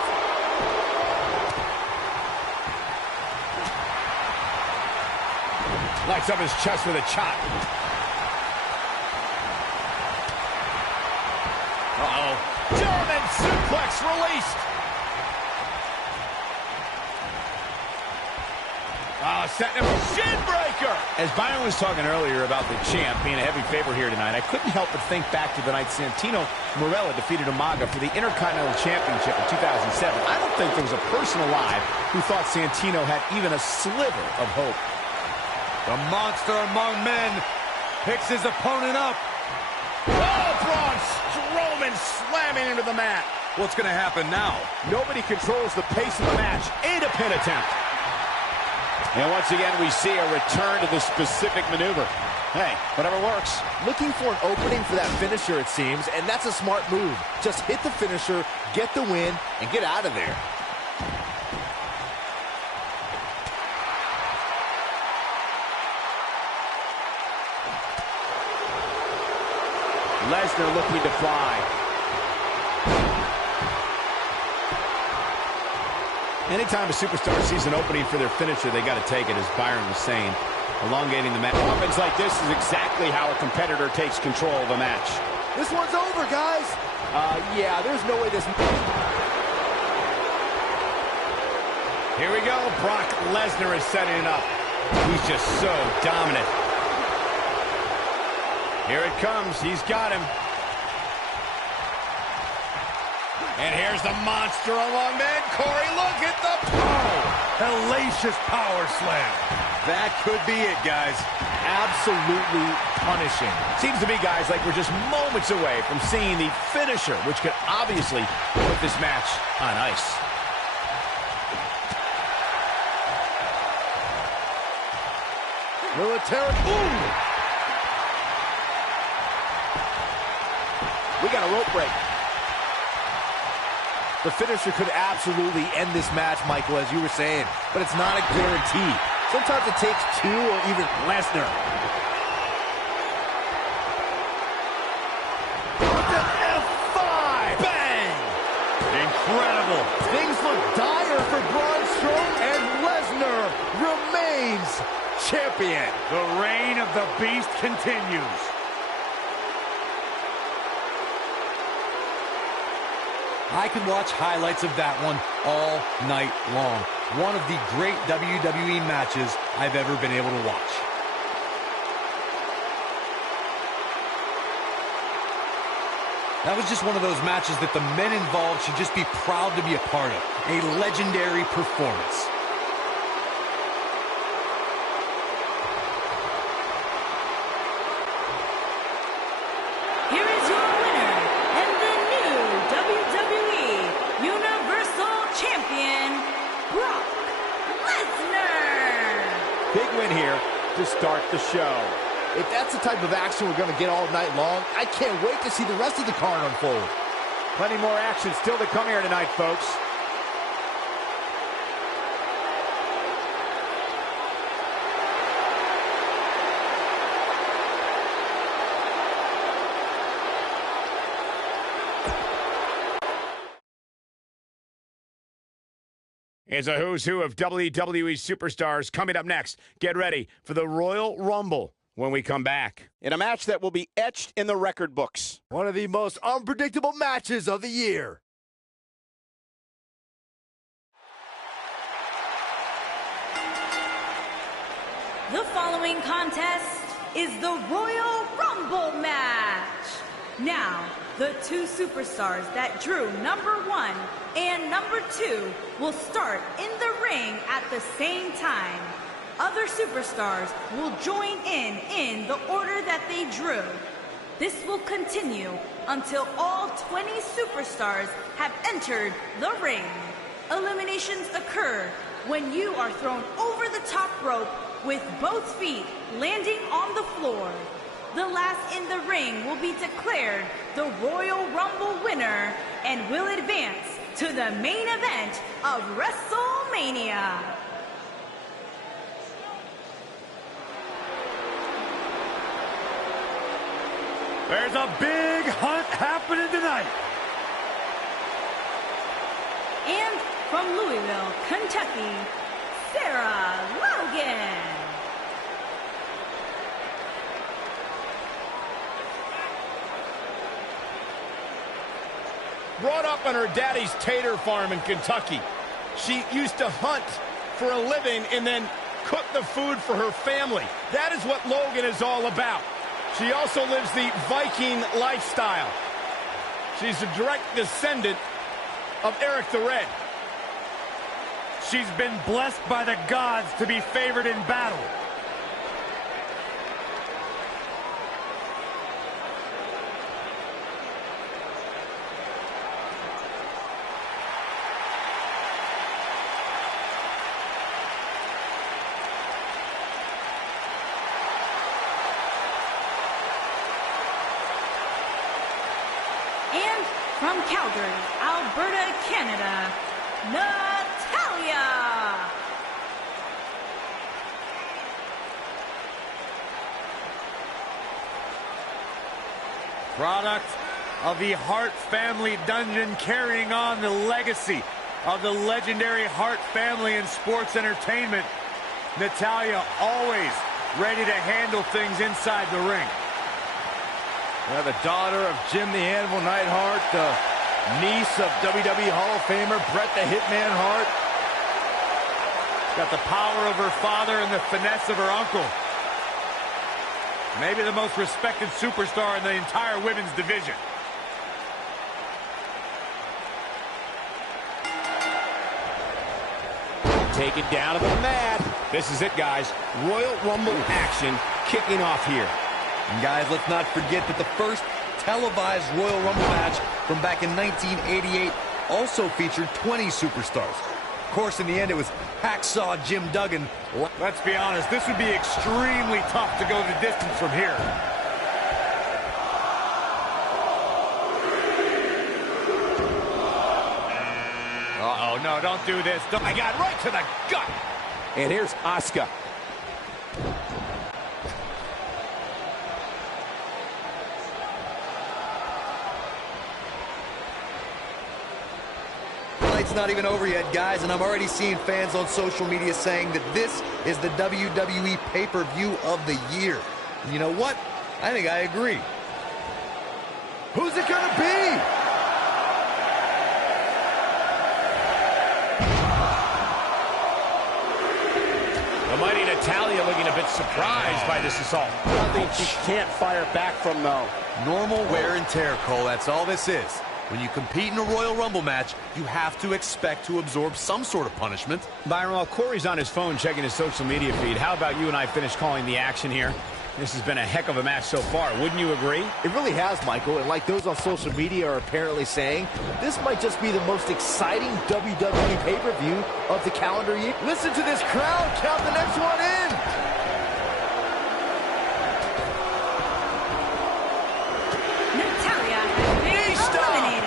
Lights up his chest with a chop. Uh-oh. German suplex released. Setting him a shin breaker. As Byron was talking earlier about the champ being a heavy favorite here tonight, I couldn't help but think back to the night Santino Marella defeated Umaga for the Intercontinental Championship in 2007. I don't think there was a person alive who thought Santino had even a sliver of hope. The monster among men picks his opponent up. Oh, Braun Strowman slamming into the mat. What's going to happen now? Nobody controls the pace of the match. And a pin attempt. And once again, we see a return to the specific maneuver. Hey, whatever works. Looking for an opening for that finisher, it seems, and that's a smart move. Just hit the finisher, get the win, and get out of there. Lesnar looking to fly. Anytime a superstar sees an opening for their finisher, they got to take it, as Byron was saying, elongating the match. Moments like this is exactly how a competitor takes control of a match. This one's over, guys. Yeah, there's no way this... Here we go. Brock Lesnar is setting it up. He's just so dominant. Here it comes. He's got him. And here's the monster along man. Corey, look at the power. Hellacious power slam. That could be it, guys. Absolutely punishing. Seems to me, guys, like we're just moments away from seeing the finisher, which could obviously put this match on ice. Military. Ooh! We got a rope break. The finisher could absolutely end this match, Michael, as you were saying, but it's not a guarantee. Sometimes it takes two or even Lesnar. With the F5! Bang! Incredible. Things look dire for Braun Strowman, and Lesnar remains champion. The reign of the beast continues. I could watch highlights of that one all night long. One of the great WWE matches I've ever been able to watch. That was just one of those matches that the men involved should just be proud to be a part of. A legendary performance. Here is your winner and the new WWE Universal Champion, Brock Lesnar. Big win here to start the show. If that's the type of action we're going to get all night long, I can't wait to see the rest of the card unfold. Plenty more action still to come here tonight, folks. It's a who's who of WWE superstars coming up next. Get ready for the Royal Rumble when we come back. In a match that will be etched in the record books. One of the most unpredictable matches of the year. The following contest is the Royal Rumble match. Now, the two superstars that drew number 1 and number 2 will start in the ring at the same time. Other superstars will join in the order that they drew. This will continue until all 20 superstars have entered the ring. Eliminations occur when you are thrown over the top rope with both feet landing on the floor. The last in the ring will be declared the Royal Rumble winner and will advance to the main event of WrestleMania. There's a big hunt happening tonight. And from Louisville, Kentucky, Sarah Logan. Brought up on her daddy's tater farm in Kentucky. She used to hunt for a living and then cook the food for her family. That is what Logan is all about. She also lives the Viking lifestyle. She's a direct descendant of Eric the Red. She's been blessed by the gods to be favored in battle. from Calgary, Alberta, Canada, Natalya. Product of the Hart family dungeon, carrying on the legacy of the legendary Hart family in sports entertainment. Natalya always ready to handle things inside the ring. The daughter of Jim the Animal Neidhart, the niece of WWE Hall of Famer Bret the Hitman Hart. Got the power of her father and the finesse of her uncle. Maybe the most respected superstar in the entire women's division. Taken down to the mat. This is it, guys. Royal Rumble action kicking off here. And guys, let's not forget that the first televised Royal Rumble match from back in 1988 also featured 20 superstars. Of course, in the end, it was Hacksaw Jim Duggan. Let's be honest, this would be extremely tough to go the distance from here. Uh-oh, no, don't do this. I got right to the gut. And here's Asuka. It's not even over yet, guys, and I'm already seeing fans on social media saying that this is the WWE pay-per-view of the year. And you know what? I think I agree. Who's it gonna be? The mighty Natalya looking a bit surprised by this assault. Nothing she can't fire back from, though. Normal wear and tear, Cole. That's all this is. When you compete in a Royal Rumble match, you have to expect to absorb some sort of punishment. Byron, while Corey's on his phone checking his social media feed, how about you and I finish calling the action here? This has been a heck of a match so far. Wouldn't you agree? It really has, Michael, and like those on social media are apparently saying, this might just be the most exciting WWE pay-per-view of the calendar year. Listen to this crowd count the next one in.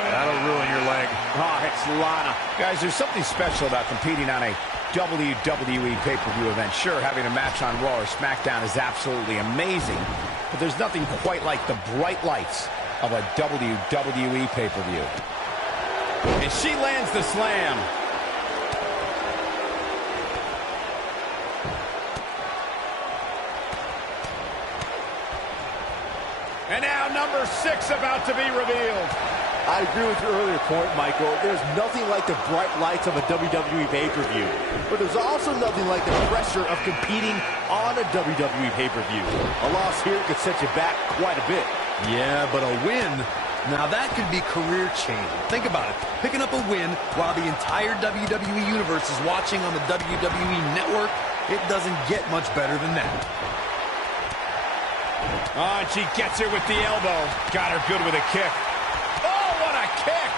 That'll ruin your leg. Oh, it's Lana. Guys, there's something special about competing on a WWE pay-per-view event. Sure, having a match on Raw or SmackDown is absolutely amazing, but there's nothing quite like the bright lights of a WWE pay-per-view. And she lands the slam. And now number 6 about to be revealed. I agree with your earlier point, Michael. There's nothing like the bright lights of a WWE pay-per-view. But there's also nothing like the pressure of competing on a WWE pay-per-view. A loss here could set you back quite a bit. Yeah, but a win, now that could be career-changing. Think about it. Picking up a win while the entire WWE Universe is watching on the WWE Network, it doesn't get much better than that. Oh, and she gets her with the elbow. Got her good with a kick. Oh, what a kick!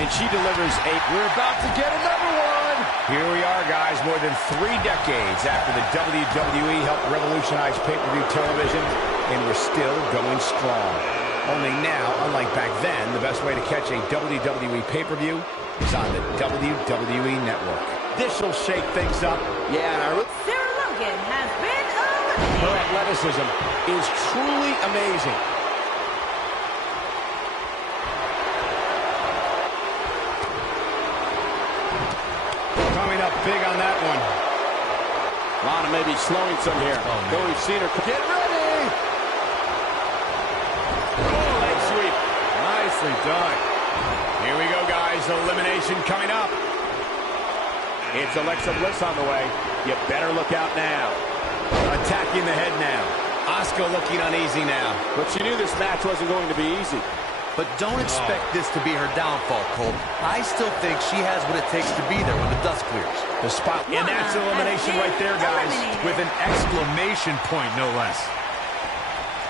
And she delivers a... We're about to get another one! Here we are, guys, more than 3 decades after the WWE helped revolutionize pay-per-view television, and we're still going strong. Only now, unlike back then, the best way to catch a WWE pay-per-view is on the WWE Network. This will shake things up. Yeah, and Sarah Logan has been eliminated. her athleticism is truly amazing. Coming up big on that one. Lana may be slowing some here. Though we've seen her. Get ready! Oh, leg sweep. Nicely done. Here we go, guys. Elimination coming up. It's Alexa Bliss on the way. You better look out now. Attacking the head now. Asuka looking uneasy now. But she knew this match wasn't going to be easy. But don't expect this to be her downfall, Cole. I still think she has what it takes to be there when the dust clears. The spot, and that's elimination right there, guys. With an exclamation point, no less.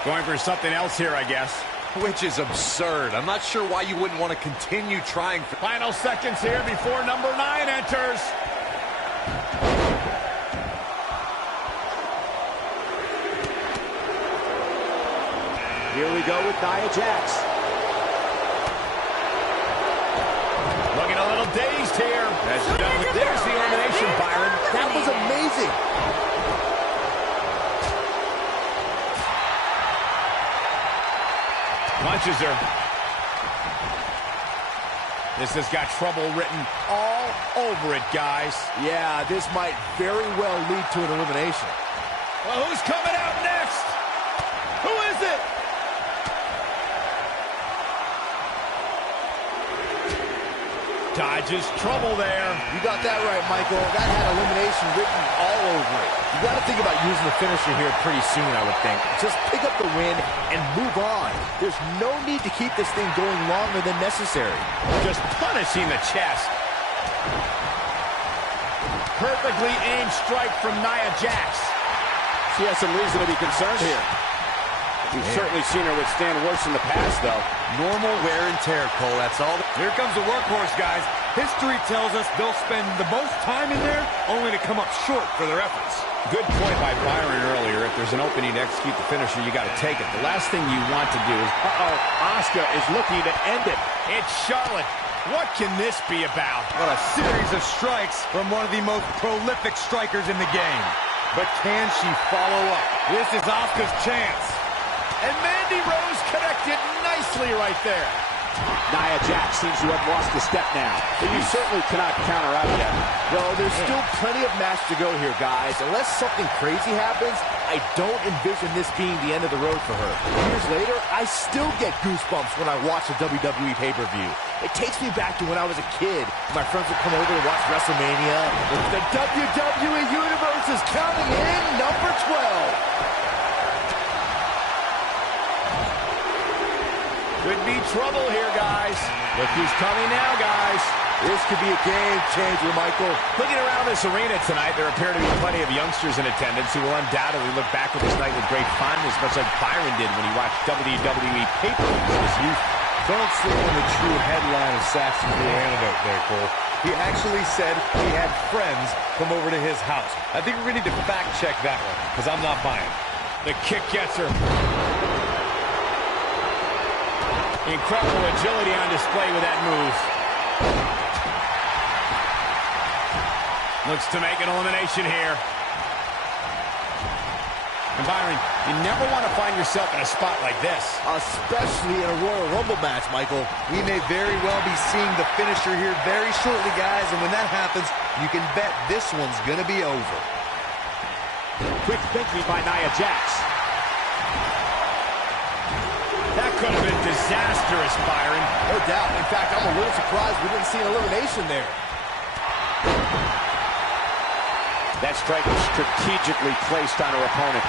Going for something else here, I guess. Which is absurd. I'm not sure why you wouldn't want to continue trying. Final seconds here before number 9 enters. Here we go with Nia Jax. here. There's the elimination, Byron. That was amazing. Punches her. This has got trouble written all over it, guys. Yeah, this might very well lead to an elimination. Well, who's coming out next? Who is it? Dodges trouble there. You got that right, Michael. That had elimination written all over it. You got to think about using the finisher here pretty soon, I would think. Just pick up the win and move on. There's no need to keep this thing going longer than necessary. Just punishing the chest. Perfectly aimed strike from Nia Jax. She has some reason to be concerned here. We've certainly seen her withstand worse in the past, though. Normal wear and tear, Cole. That's all. Here comes the workhorse, guys. History tells us they'll spend the most time in there only to come up short for their efforts. Good point by Byron earlier. If there's an opening to execute the finisher, you got to take it. The last thing you want to do is... Asuka is looking to end it. It's Charlotte. What can this be about? What a series of strikes from one of the most prolific strikers in the game. But can she follow up? This is Asuka's chance. And Mandy Rose connected nicely right there. Nia Jax seems to have lost a step now. But you certainly cannot counter out yet. Well, there's still plenty of match to go here, guys. Unless something crazy happens, I don't envision this being the end of the road for her. Years later, I still get goosebumps when I watch a WWE pay-per-view. It takes me back to when I was a kid. My friends would come over to watch WrestleMania. The WWE Universe is counting in number 12. Could be trouble here, guys. Look who's coming now, guys. This could be a game changer, Michael. Looking around this arena tonight, there appear to be plenty of youngsters in attendance who will undoubtedly look back at this night with great fondness, much like Byron did when he watched WWE pay-per-views in his youth. Don't sleep on the true headline of Saxon's little antidote there, Cole. He actually said he had friends come over to his house. I think we're going to need to fact-check that one, because I'm not buying. The kick gets her. Incredible agility on display with that move. Looks to make an elimination here. And Byron, you never want to find yourself in a spot like this. Especially in a Royal Rumble match, Michael. We may very well be seeing the finisher here very shortly, guys. And when that happens, you can bet this one's going to be over. Quick thinking by Nia Jax. That could have been disastrous, Byron. No doubt. In fact, I'm a little surprised we didn't see an elimination there. That strike was strategically placed on her opponent.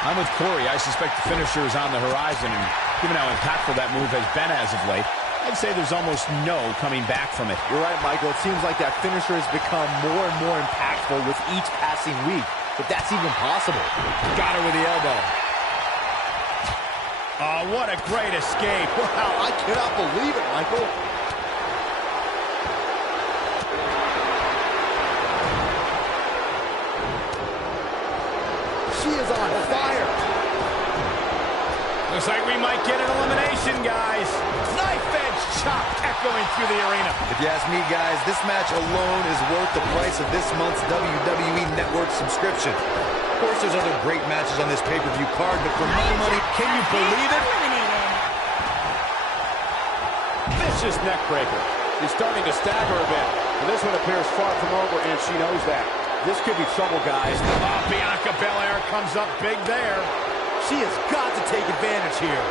I'm with Corey. I suspect the finisher is on the horizon, and given how impactful that move has been as of late, I'd say there's almost no coming back from it. You're right, Michael. It seems like that finisher has become more and more impactful with each passing week, but that's even possible. Got her with the elbow. Oh, what a great escape. Wow, I cannot believe it, Michael. She is on fire. Looks like we might get an elimination, guys. Knife edge chop echoing through the arena. If you ask me, guys, this match alone is worth the price of this month's WWE Network subscription. Of course, there's other great matches on this pay-per-view card, but for my money, can you believe it? Vicious neck breaker. He's starting to stagger a bit. And this one appears far from over, and she knows that. This could be trouble, guys. Oh, Bianca Belair comes up big there. She has got to take advantage here.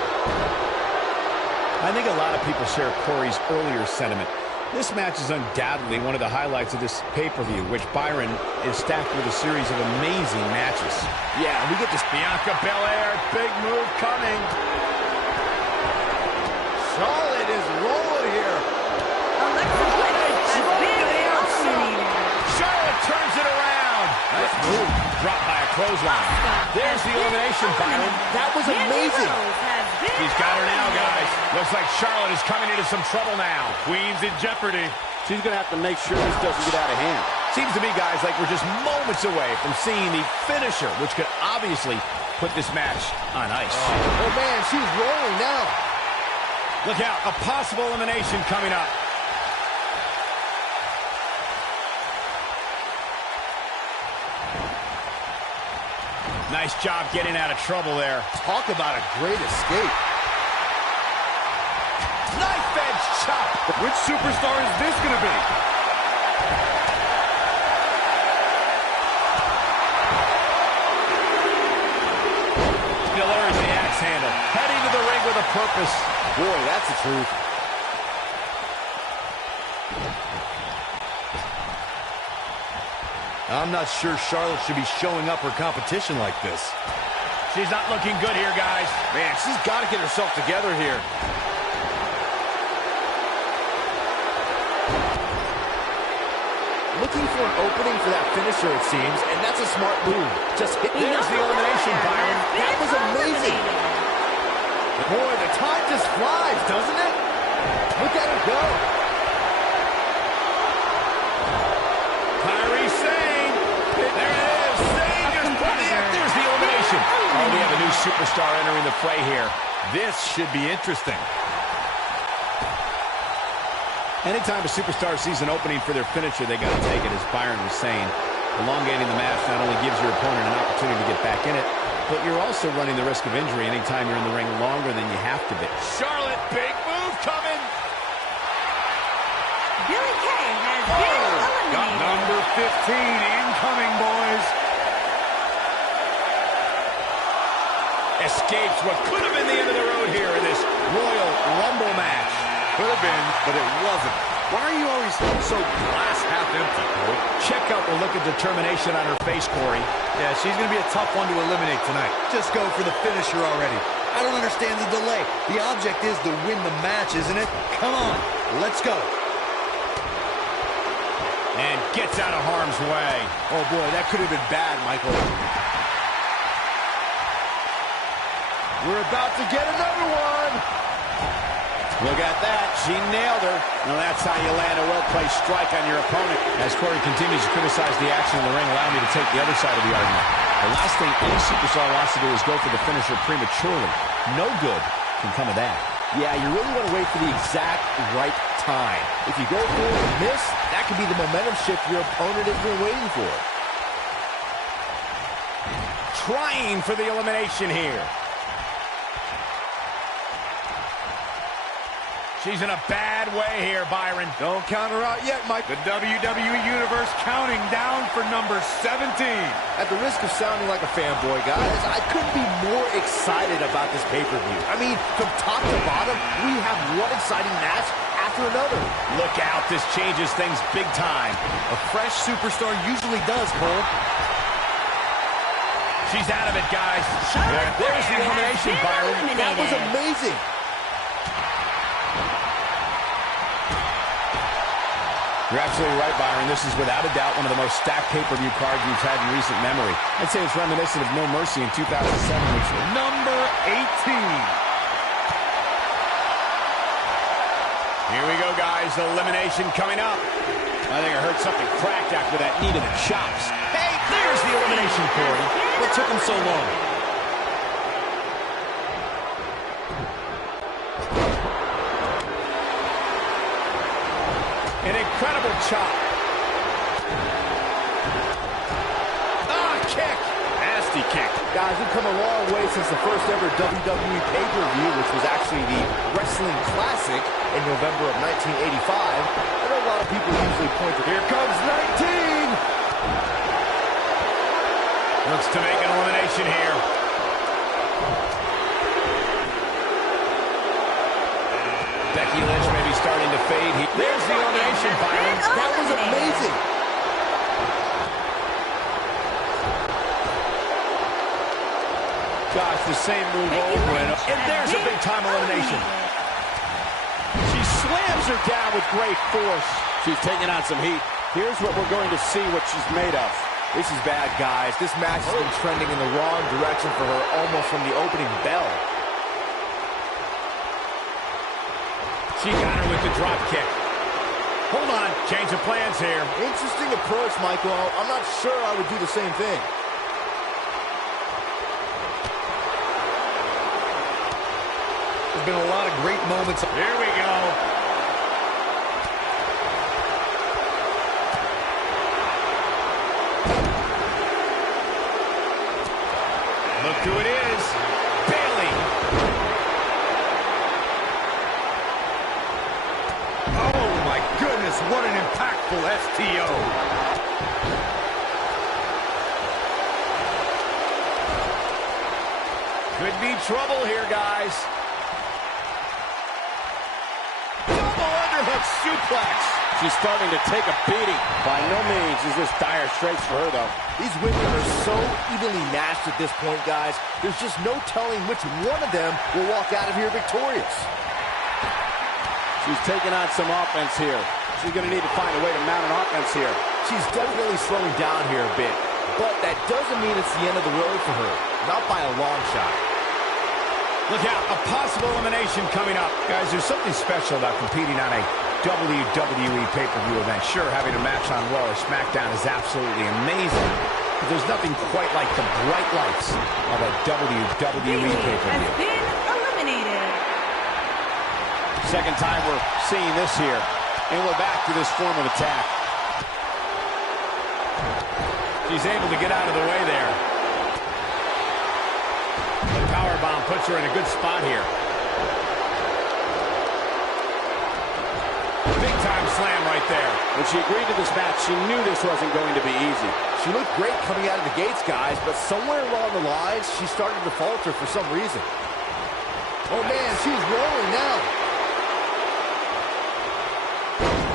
I think a lot of people share Corey's earlier sentiment. This match is undoubtedly one of the highlights of this pay-per-view, which Byron is stacked with a series of amazing matches. Yeah, we get this. Bianca Belair, big move coming. Charlotte is rolling here. Charlotte turns it around. Nice move. Dropped by a clothesline. There's the elimination, Byron. That was amazing. He's got her now, guys. Looks like Charlotte is coming into some trouble now. Queen's in jeopardy. She's going to have to make sure this doesn't get out of hand. Seems to me, guys, like we're just moments away from seeing the finisher, which could obviously put this match on ice. Oh man, she's rolling now. Look out, a possible elimination coming up. Nice job getting out of trouble there. Talk about a great escape. Knife edge chop. Which superstar is this going to be? Delivers the axe handle. Heading to the ring with a purpose. Boy, that's the truth. I'm not sure Charlotte should be showing up her competition like this. She's not looking good here, guys. Man, she's got to get herself together here. Looking for an opening for that finisher, it seems, and that's a smart move. Just hit. There's the elimination, Byron. That was amazing. Boy, the time just flies, doesn't it? Look at her go. Kyrie Sane. There it is. Sane just put the X. There's the elimination. Oh, we have a new superstar entering the fray here. This should be interesting. Anytime a superstar sees an opening for their finisher, they got to take it, as Byron was saying. Elongating the match not only gives your opponent an opportunity to get back in it, but you're also running the risk of injury anytime you're in the ring longer than you have to be. Charlotte, big move coming. Billy Kay has been eliminated. Got number 15 incoming, boys. Escapes what could have been the end of the road here in this Royal Rumble match. Could have been, but it wasn't. Why are you always so glass half empty, Cole? Check out the look of determination on her face, Corey. Yeah, she's going to be a tough one to eliminate tonight. Just go for the finisher already. I don't understand the delay. The object is to win the match, isn't it? Come on, let's go. And gets out of harm's way. Oh, boy, that could have been bad, Michael. We're about to get another one. Look at that. She nailed her. Now that's how you land a well-placed strike on your opponent. As Corey continues to criticize the action in the ring, allow me to take the other side of the argument. The last thing any superstar wants to do is go for the finisher prematurely. No good can come of that. Yeah, you really want to wait for the exact right time. If you go for it and miss, that could be the momentum shift your opponent has been waiting for. Trying for the elimination here. She's in a bad way here, Byron. Don't count her out yet, Mike. The WWE Universe counting down for number 17. At the risk of sounding like a fanboy, guys, I couldn't be more excited about this pay-per-view. I mean, from top to bottom, we have one exciting match after another. Look out, this changes things big time. A fresh superstar usually does, Cole. She's out of it, guys. There's the elimination, Byron. That was amazing. You're absolutely right, Byron. This is without a doubt one of the most stacked pay-per-view cards we've had in recent memory. I'd say it's reminiscent of No Mercy in 2007, which was Number 18. Here we go, guys. Elimination coming up. I think I heard something crack after that knee to the chops. Hey, there's the elimination, Corey. What took him so long? An incredible chop. Kick. Nasty kick. Guys, we've come a long way since the first ever WWE pay-per-view, which was actually the Wrestling Classic in November of 1985. I know a lot of people usually point to... Here comes 19. Looks to make an elimination here. Becky Lynch may be starting to fade. There's the elimination, Byron. That was amazing. Gosh, the same move over and over. And there's a big-time elimination. She slams her down with great force. She's taking on some heat. Here's what we're going to see what she's made of. This is bad, guys. This match has been trending in the wrong direction for her almost from the opening bell. She got her with the drop kick. Hold on, change of plans here. Interesting approach, Michael. I'm not sure I would do the same thing. There's been a lot of great moments. Here we go. beautiful STO. Could be trouble here, guys. Double underhook suplex. She's starting to take a beating. By no means is this dire straits for her, though. These women are so evenly matched at this point, guys. There's just no telling which one of them will walk out of here victorious. She's taking on some offense here. She's going to need to find a way to mount an offense here. She's definitely slowing down here a bit, but that doesn't mean it's the end of the road for her. Not by a long shot. Look out, a possible elimination coming up. Guys, there's something special about competing on a WWE pay-per-view event. Sure, having a match on Raw or SmackDown is absolutely amazing, but there's nothing quite like the bright lights of a WWE pay-per-view. Has been eliminated. Second time we're seeing this here, and we're back to this form of attack. She's able to get out of the way there. The powerbomb puts her in a good spot here. Big time slam right there. When she agreed to this match, she knew this wasn't going to be easy. She looked great coming out of the gates, guys, but somewhere along the lines, she started to falter for some reason. Oh, man, she's rolling now.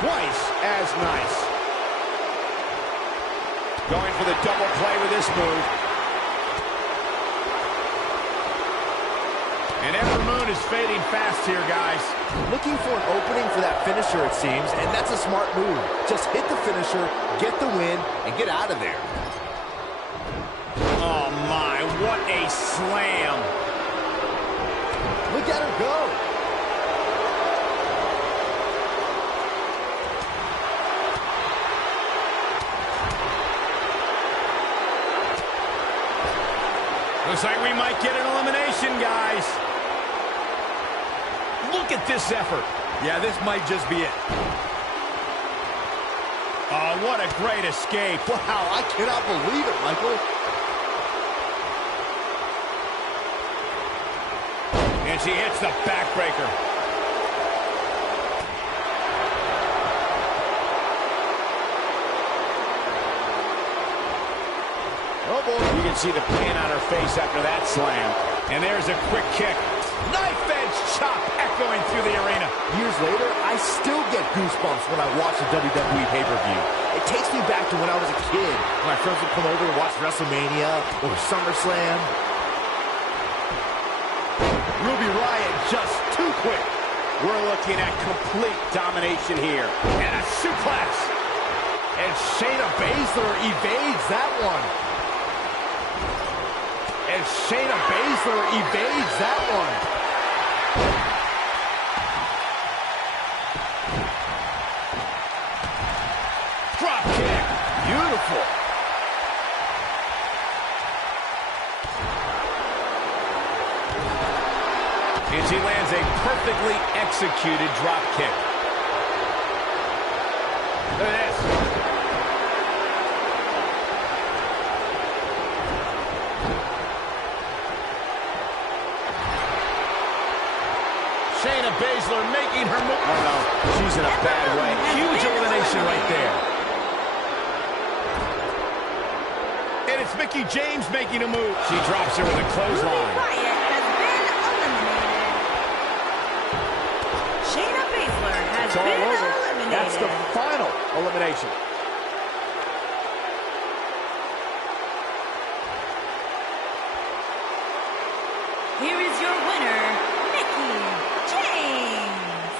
Twice as nice. Going for the double play with this move. And Ember Moon is fading fast here, guys. Looking for an opening for that finisher, it seems, and that's a smart move. Just hit the finisher, get the win, and get out of there. Oh, my, what a slam. Look at her go. Looks like we might get an elimination, guys. Look at this effort. Yeah, this might just be it. Oh, what a great escape. Wow, I cannot believe it, Michael. And she hits the backbreaker. Oh, boy. You can see the pain on her face after that slam. And there's a quick kick. Knife edge chop echoing through the arena. Years later, I still get goosebumps when I watch a WWE pay-per-view. It takes me back to when I was a kid. My friends would come over to watch WrestleMania or SummerSlam. Ruby Riott just too quick. We're looking at complete domination here. And a suplex. And Shayna Baszler evades that one. And Shayna Baszler evades that one. Drop kick. Beautiful. And she lands a perfectly executed drop kick. Look at this. Shayna Baszler making her move. Oh, no. She's in a bad way. Huge elimination right there. And it's Mickie James making a move. She drops her with a clothesline. Riott has been eliminated. Shayna Baszler has It's all been over. eliminated. That's the final elimination. Here is your winner, Mickie James.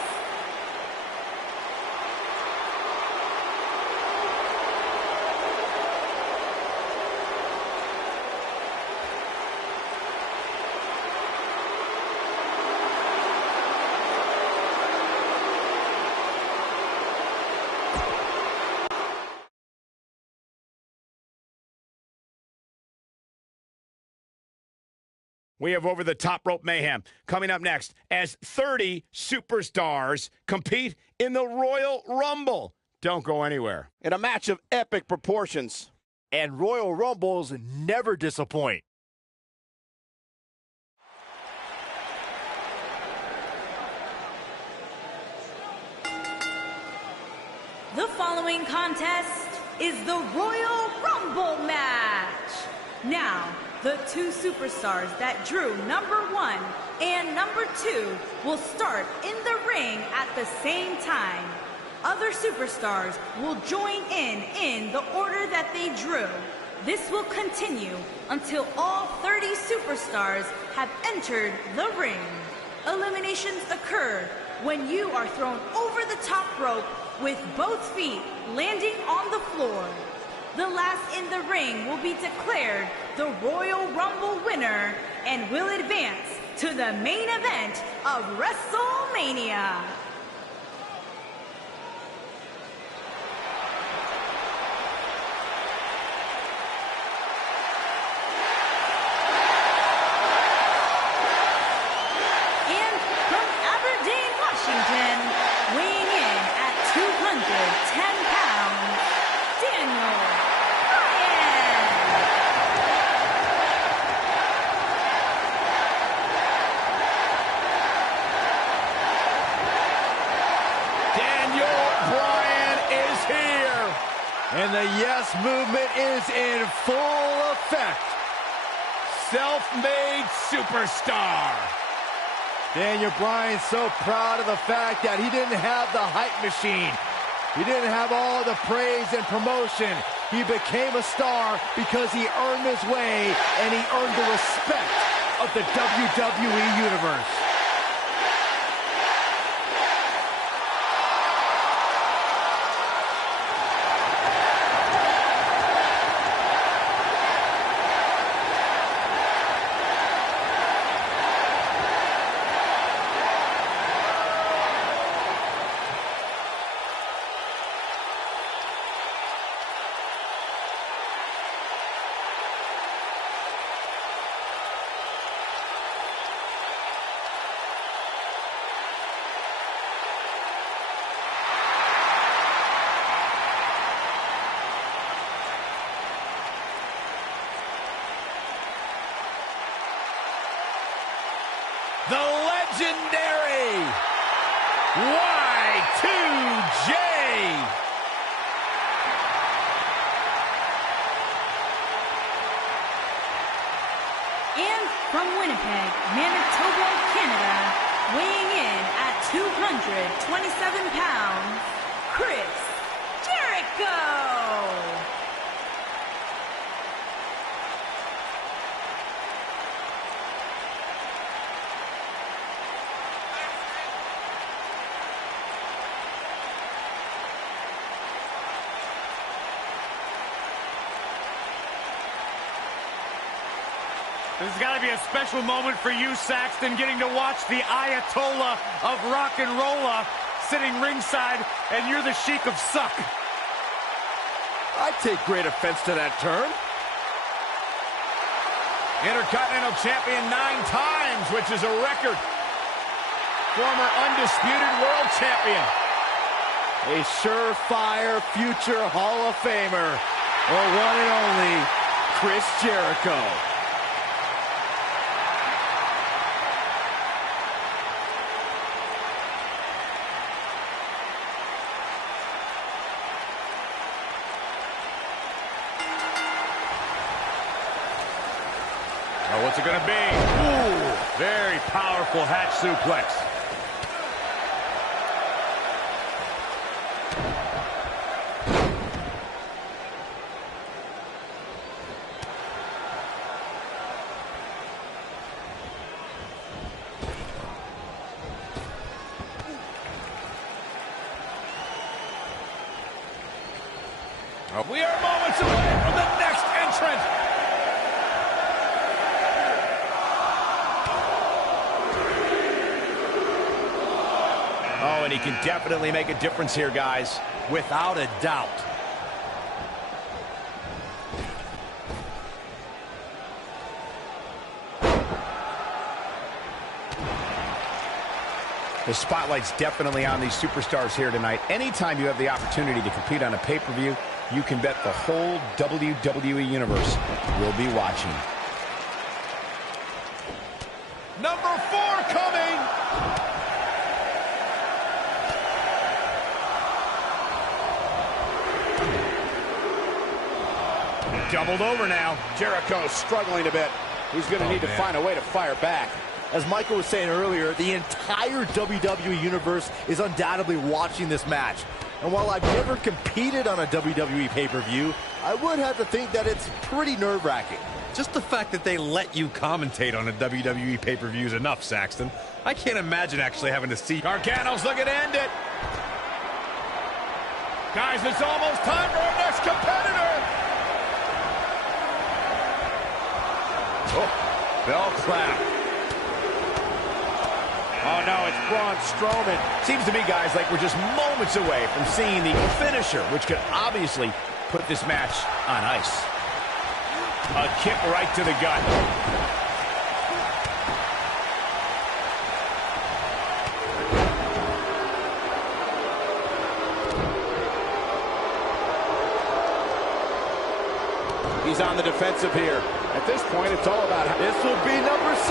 We have Over the Top Rope Mayhem coming up next as 30 superstars compete in the Royal Rumble. Don't go anywhere. In a match of epic proportions. And Royal Rumbles never disappoint. The following contest is the Royal Rumble match. Now, the two superstars that drew number 1 and number 2 will start in the ring at the same time. Other superstars will join in the order that they drew. This will continue until all 30 superstars have entered the ring. Eliminations occur when you are thrown over the top rope with both feet landing on the floor. The last in the ring will be declared the Royal Rumble winner and will advance to the main event of WrestleMania. Washington, weighing in at 210 pounds, Daniel Bryan. Daniel Bryan is here. And the yes movement is in full effect. Self-made superstar. Daniel Bryan so proud of the fact that he didn't have the hype machine. He didn't have all the praise and promotion. He became a star because he earned his way and he earned the respect of the WWE Universe. The legendary Y2J. And from Winnipeg, Manitoba, Canada, weighing in at 227 pounds, Chris Jericho. This has got to be a special moment for you, Saxton, getting to watch the Ayatollah of rock and rolla sitting ringside, and you're the Sheik of Suck. I take great offense to that term. Intercontinental champion 9 times, which is a record. Former undisputed world champion. A surefire future Hall of Famer, or one and only Chris Jericho. Oh, what's it going to be? Ooh, very powerful hatch suplex. We are moments away from the next entrant. Oh, and he can definitely make a difference here, guys. Without a doubt. The spotlight's definitely on these superstars here tonight. Anytime you have the opportunity to compete on a pay-per-view, you can bet the whole WWE Universe will be watching. Number 4 coming! Doubled over now. Jericho struggling a bit. He's going to need to find a way to fire back. As Michael was saying earlier, the entire WWE Universe is undoubtedly watching this match. And while I've never competed on a WWE pay-per-view, I would have to think that it's pretty nerve-wracking. Just the fact that they let you commentate on a WWE pay-per-view is enough, Saxton. I can't imagine actually having to see. Gargano's looking to end it. Guys, it's almost time for our next competitor. Oh, bell clap. Oh, no, it's Braun Strowman. Seems to me, guys, like we're just moments away from seeing the finisher, which could obviously put this match on ice. A kick right to the gut. He's on the defensive here. At this point, it's all about... This will be number 6.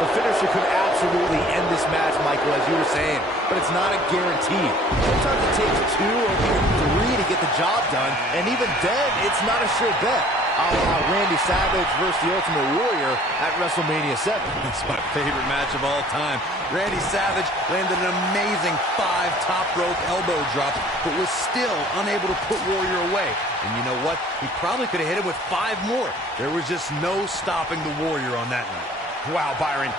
The finisher could absolutely end this match, Michael, as you were saying, but it's not a guarantee. Sometimes it takes 2 or even 3 to get the job done, and even then, it's not a sure bet. Randy Savage versus the Ultimate Warrior at WrestleMania 7. It's my favorite match of all time. Randy Savage landed an amazing 5 top rope elbow drops, but was still unable to put Warrior away. And you know what? He probably could have hit him with 5 more. There was just no stopping the Warrior on that night. Wow, Byron.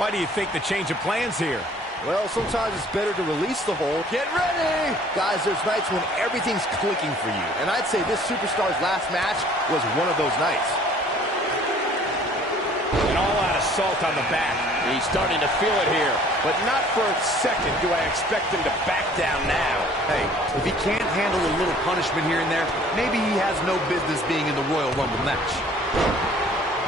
Why do you think the change of plans here? Well, sometimes it's better to release the hold. Get ready! Guys, there's nights when everything's clicking for you. And I'd say this superstar's last match was one of those nights. An all-out assault on the back. He's starting to feel it here, but not for a second do I expect him to back down now. Hey, if he can't handle a little punishment here and there, maybe he has no business being in the Royal Rumble match.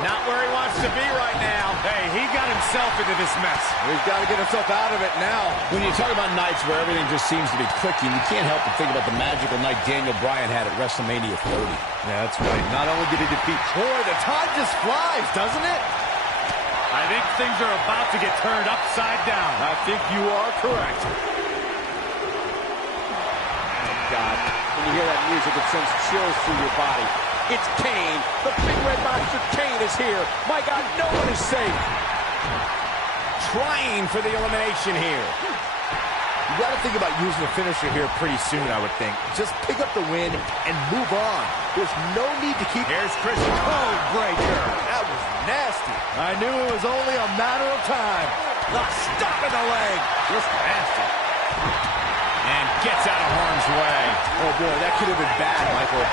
Not where he wants to be right now. Hey, he got himself into this mess. He's got to get himself out of it now. When you talk about nights where everything just seems to be clicking, you can't help but think about the magical night Daniel Bryan had at WrestleMania 30. Yeah, that's right. Not only did he defeat... Boy, the time just flies, doesn't it? I think things are about to get turned upside down. I think you are correct. Oh, God. When you hear that music, it sends chills through your body. It's Kane. The big red monster Kane is here. My God, no one is safe. Trying for the elimination here. You got to think about using the finisher here pretty soon, I would think. Just pick up the win and move on. There's no need to keep... Here's Chris. Code breaker. That was nasty. I knew it was only a matter of time. The stop in the leg. Just nasty. And gets out of harm's way. Oh, boy, that could have been bad, Michael.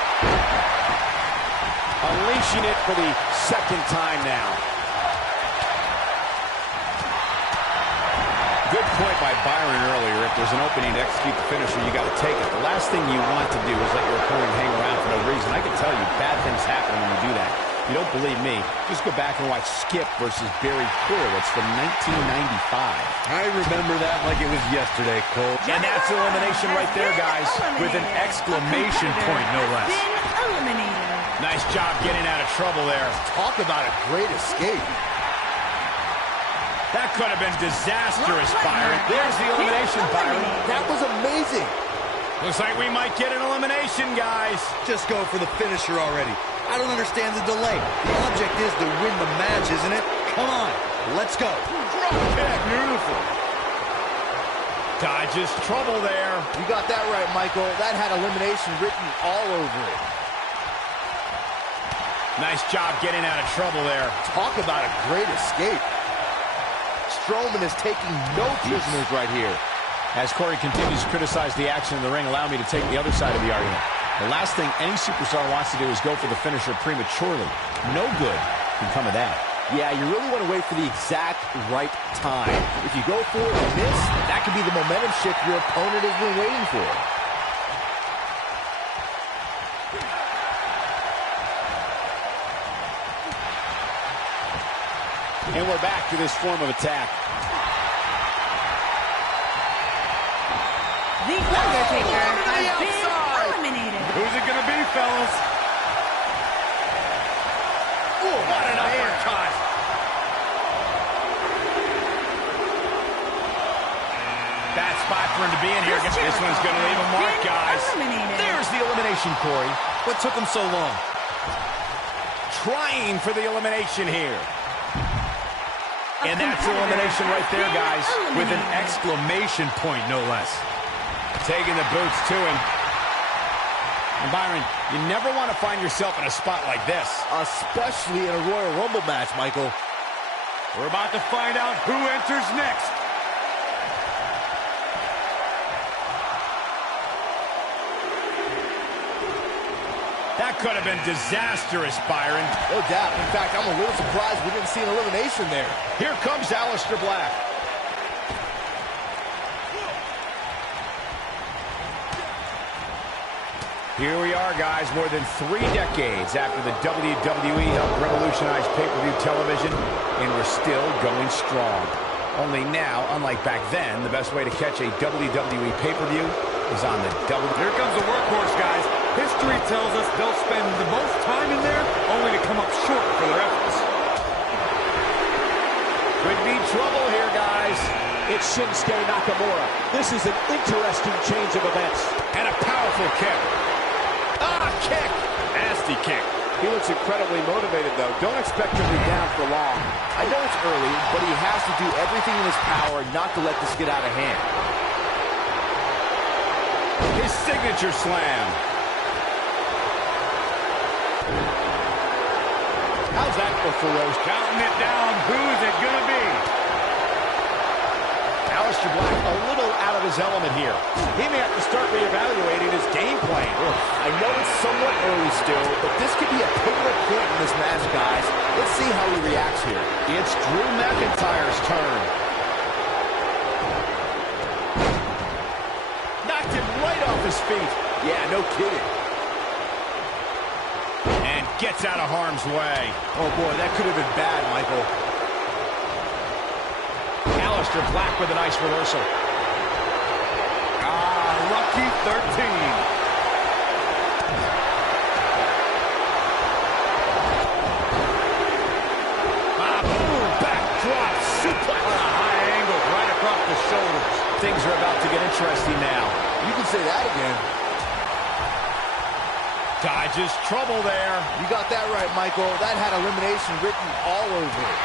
Unleashing it for the second time now. Good point by Byron earlier. If there's an opening to execute the finisher, you got to take it. The last thing you want to do is let your opponent hang around for no reason. I can tell you, bad things happen when you do that. You don't believe me? Just go back and watch Skip versus Barry Horowitz from 1995. I remember that like it was yesterday, Cole. And that's elimination right there, guys. With an exclamation point, no less. Nice job getting out of trouble there. Talk about a great escape. That could have been disastrous, Byron. There's the elimination, Byron. That was amazing. Looks like we might get an elimination, guys. Just go for the finisher already. I don't understand the delay. The object is to win the match, isn't it? Come on, let's go. Drop kick. Beautiful. Dodges trouble there. You got that right, Michael. That had elimination written all over it. Nice job getting out of trouble there. Talk about a great escape. Strowman is taking no prisoners right here. As Corey continues to criticize the action in the ring, allow me to take the other side of the argument. The last thing any superstar wants to do is go for the finisher prematurely. No good can come of that. Yeah, you really want to wait for the exact right time. If you go for it and miss, that could be the momentum shift your opponent has been waiting for. And we're back to this form of attack. The Undertaker has been eliminated. Who's it going to be, fellas? Ooh, what an uppercut. Bad spot for him to be in here. This one's going to leave a mark, guys. Eliminated. There's the elimination, Corey. What took him so long? trying for the elimination here. And that's elimination right there, guys. With an exclamation point, no less. Taking the boots to him. And Byron, you never want to find yourself in a spot like this. Especially in a Royal Rumble match, Michael. We're about to find out who enters next. That could have been disastrous, Byron. No doubt. In fact, I'm a little surprised we didn't see an elimination there. Here comes Aleister Black. Here we are, guys, more than 3 decades after the WWE helped revolutionize pay-per-view television, and we're still going strong. Only now, unlike back then, the best way to catch a WWE pay-per-view is on the Here comes the workhorse, guys. History tells us they'll spend the most time in there only to come up short for their efforts. Could be trouble here, guys. It's Shinsuke Nakamura. This is an interesting change of events. And a powerful kick. Kick. Nasty kick. He looks incredibly motivated, though. Don't expect him to be down for long. I know it's early, but he has to do everything in his power not to let this get out of hand. His signature slam. How's that for ferocious? Counting it down. Who is it going to be? Aleister Black a little out of his element here. He may have to start reevaluating his game plan. I know it's somewhat early still, but this could be a pivotal point in this match, guys. Let's see how he reacts here. It's Drew McIntyre's turn. Knocked him right off his feet. Yeah, no kidding. And gets out of harm's way. Oh, boy, that could have been bad, Michael. Aleister Black with a nice reversal. Lucky 13. Boom, backdrop suplex. On a high angle right across the shoulders. Things are about to get interesting now. You can say that again. Dodges trouble there. You got that right, Michael. That had elimination written all over it.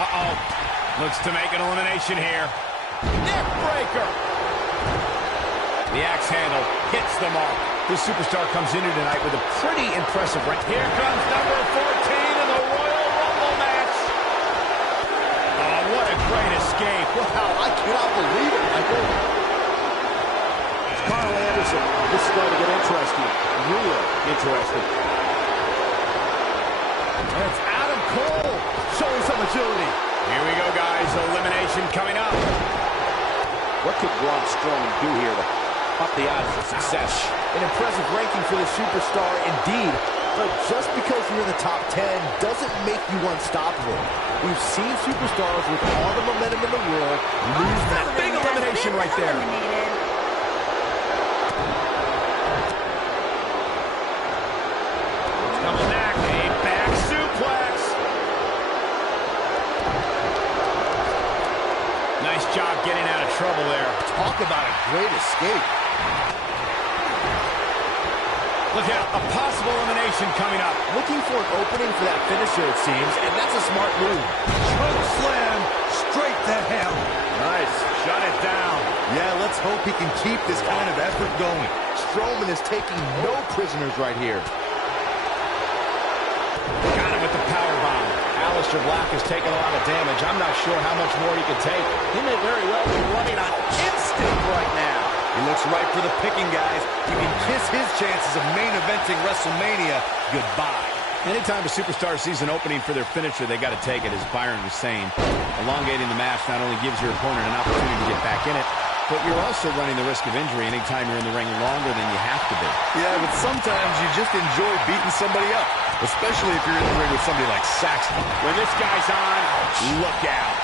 Uh-oh. Looks to make an elimination here. Neck breaker. The axe handle hits the mark. This superstar comes in here tonight with a pretty impressive rank. Here comes number 14 in the Royal Rumble match. Oh, what a great escape. Wow, I cannot believe it, Michael. It's Carl Anderson. This is going to get interesting. Real interesting. And it's Adam Cole showing some agility. Here we go, guys. Elimination coming up. What could Braun Strowman do here to up the odds of success? An impressive ranking for the superstar indeed, but just because you're in the top 10 doesn't make you unstoppable. We've seen superstars with all the momentum in the world lose that Big elimination right there. It's coming back. A back suplex. Nice job getting out of trouble there. Talk about a great escape. Look out, a possible elimination coming up. Looking for an opening for that finisher, it seems, and that's a smart move. Choke slam straight to hell. Nice. Shut it down. Yeah, let's hope he can keep this kind of effort going. Strowman is taking no prisoners right here. Got him with the powerbomb. Aleister Black has taken a lot of damage. I'm not sure how much more he can take. He may very well be running on instinct right now. He looks right for the picking, guys. He can kiss his chances of main eventing WrestleMania goodbye. Anytime a superstar sees an opening for their finisher, they got to take it, as Byron was saying. Elongating the match not only gives your opponent an opportunity to get back in it, but you're also running the risk of injury anytime you're in the ring longer than you have to be. Yeah, but sometimes you just enjoy beating somebody up, especially if you're in the ring with somebody like Saxton. When this guy's on, look out.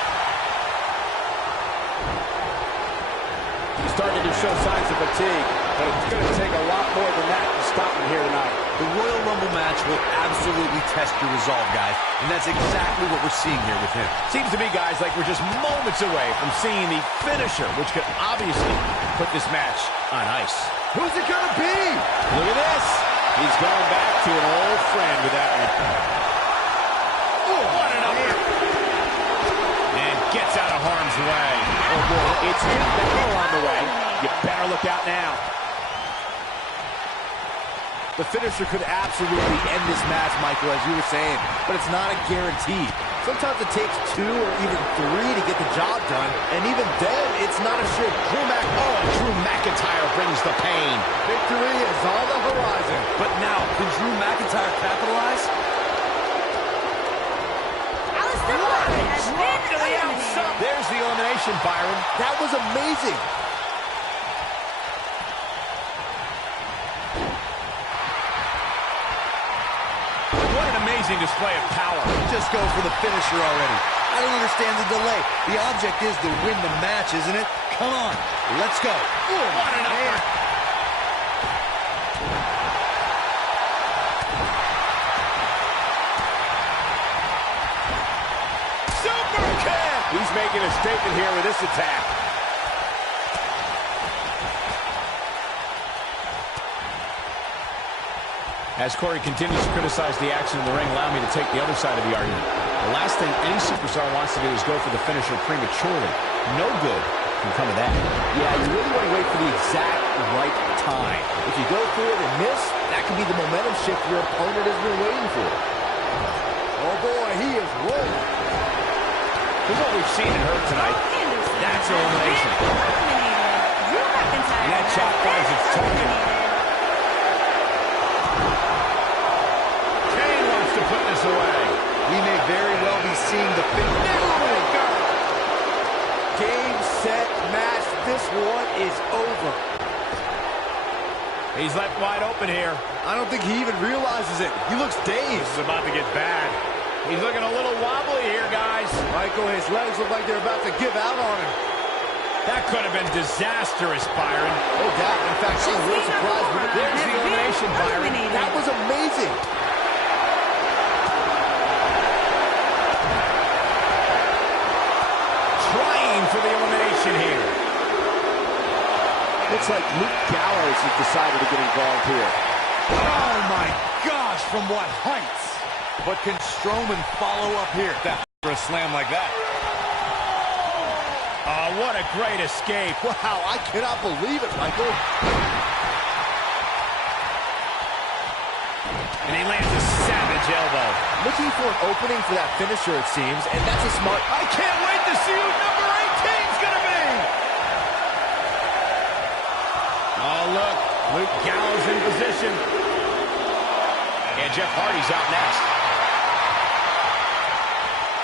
He's starting to show signs of fatigue, but it's going to take a lot more than that to stop him here tonight. The Royal Rumble match will absolutely test your resolve, guys, and that's exactly what we're seeing here with him. Seems to me, guys, like we're just moments away from seeing the finisher, which could obviously put this match on ice. Who's it gonna be? Look at this. He's going back to an old friend with that one. Ooh, what an upper. And gets out of harm's way. Oh, boy, it's new battle on the way. You better look out now. The finisher could absolutely end this match, Michael, as you were saying, but it's not a guarantee. Sometimes it takes 2 or even 3 to get the job done, and even then, it's not a sure. Drew McIntyre brings the pain. Victory is on the horizon. But now, can Drew McIntyre capitalize? Alistair Black has been eliminated. There's the elimination, Byron. That was amazing. What an amazing display of power. Just go for the finisher already. I don't understand the delay. The object is to win the match, isn't it? Come on, let's go. Ooh, what an upper. Super kick. He's making a statement here with this attack. As Corey continues to criticize the action in the ring, allow me to take the other side of the argument. The last thing any superstar wants to do is go for the finisher prematurely. No good can come of that. Yeah, you really want to wait for the exact right time. If you go for it and miss, that could be the momentum shift your opponent has been waiting for. Oh boy, he is rolling. Here's what we've seen and heard tonight. Anderson That's has elimination. been eliminated. Drew McIntyre And that has chop finds been its target. eliminated. Kane wants to put this away. We may very well be seeing the finisher. Game, set, match. This one is over. He's left wide open here. I don't think he even realizes it. He looks This dazed. is about to get bad. He's looking a little wobbly here, guys. Michael, his legs look like they're about to give out on him. That could have been disastrous, Byron. No doubt. In fact, I'm real surprised with it. There's the elimination, Byron. That was amazing. Trying for the elimination here. Looks like Luke Gallows has decided to get involved here. Oh my gosh, from what heights? But can Strowman follow up here? For a slam like that. Oh, what a great escape. Wow, I cannot believe it, Michael. And he lands a savage elbow. Looking for an opening for that finisher, it seems, and that's a smart... I can't wait to see who number 18's going to be. Oh, look. Luke Gallows in position. And Jeff Hardy's out next.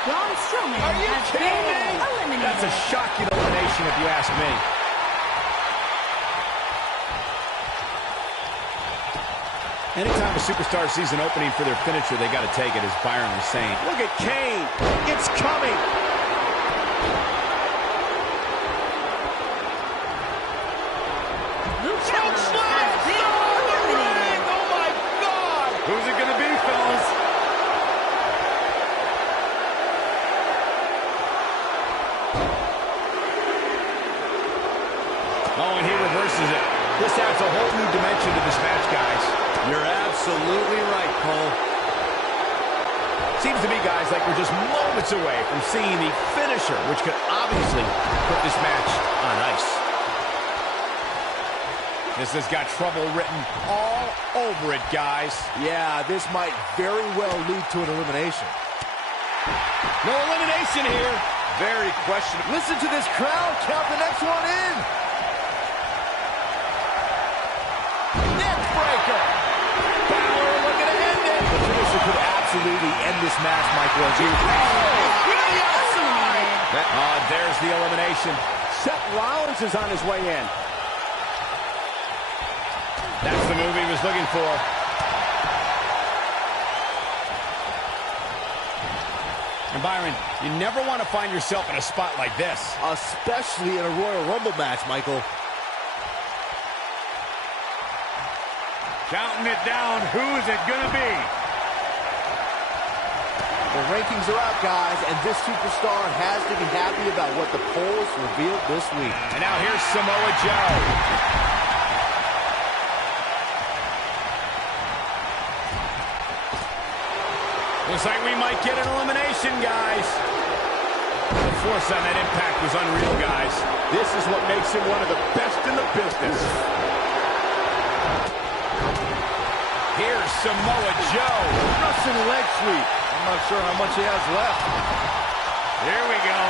Braun Strowman Are you has kidding been me? eliminated. That's a shocking elimination if you ask me. Anytime a superstar sees an opening for their finisher, they got to take it, as Byron was saying. Look at Kane. It's coming. Luke Gallows has been eliminated. Oh, my God. Who's it gonna be, fellas? Oh, and he reverses it. This adds a whole new dimension to this match, guys. You're absolutely right, Cole. Seems to me, guys, like we're just moments away from seeing the finisher, which could obviously put this match on ice. This has got trouble written all over it, guys. Yeah, this might very well lead to an elimination. No elimination here. Very questionable. Listen to this crowd count the next one in. Neck breaker. Balor looking to end it. The finisher could absolutely end this match, Michael, as you... Really outside. There's the elimination. Seth Rollins is on his way in. That's the move he was looking for. And Byron, you never want to find yourself in a spot like this. Especially in a Royal Rumble match, Michael. Counting it down. Who is it going to be? The rankings are out, guys, and this superstar has to be happy about what the polls revealed this week. And now here's Samoa Joe. Looks like we might get an elimination, guys. The force on that impact was unreal, guys. This is what makes him one of the best in the business. Here's Samoa Joe. Russian leg sweep. I'm not sure how much he has left. Here we go.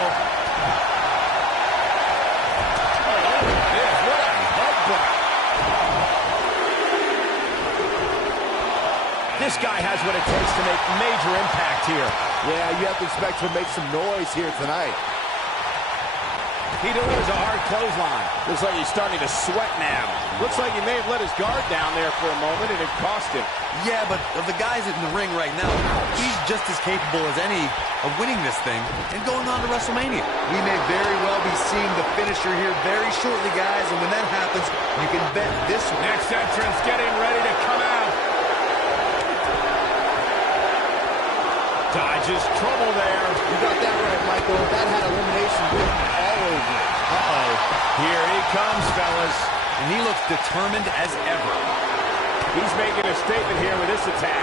Oh, this, what a headbutt. This guy has what it takes to make major impact here. Yeah, you have to expect him to make some noise here tonight. He delivers a hard clothesline. Looks like he's starting to sweat now. Looks like he may have let his guard down there for a moment, and it cost him. Yeah, but of the guys in the ring right now, he's just as capable as any of winning this thing and going on to WrestleMania. We may very well be seeing the finisher here very shortly, guys, and when that happens, you can bet this one. Next entrance getting ready to come out. Dodges trouble there. You got that right, Michael. That had elimination written all over it. Uh-oh. Here he comes, fellas. And he looks determined as ever. He's making a statement here with this attack.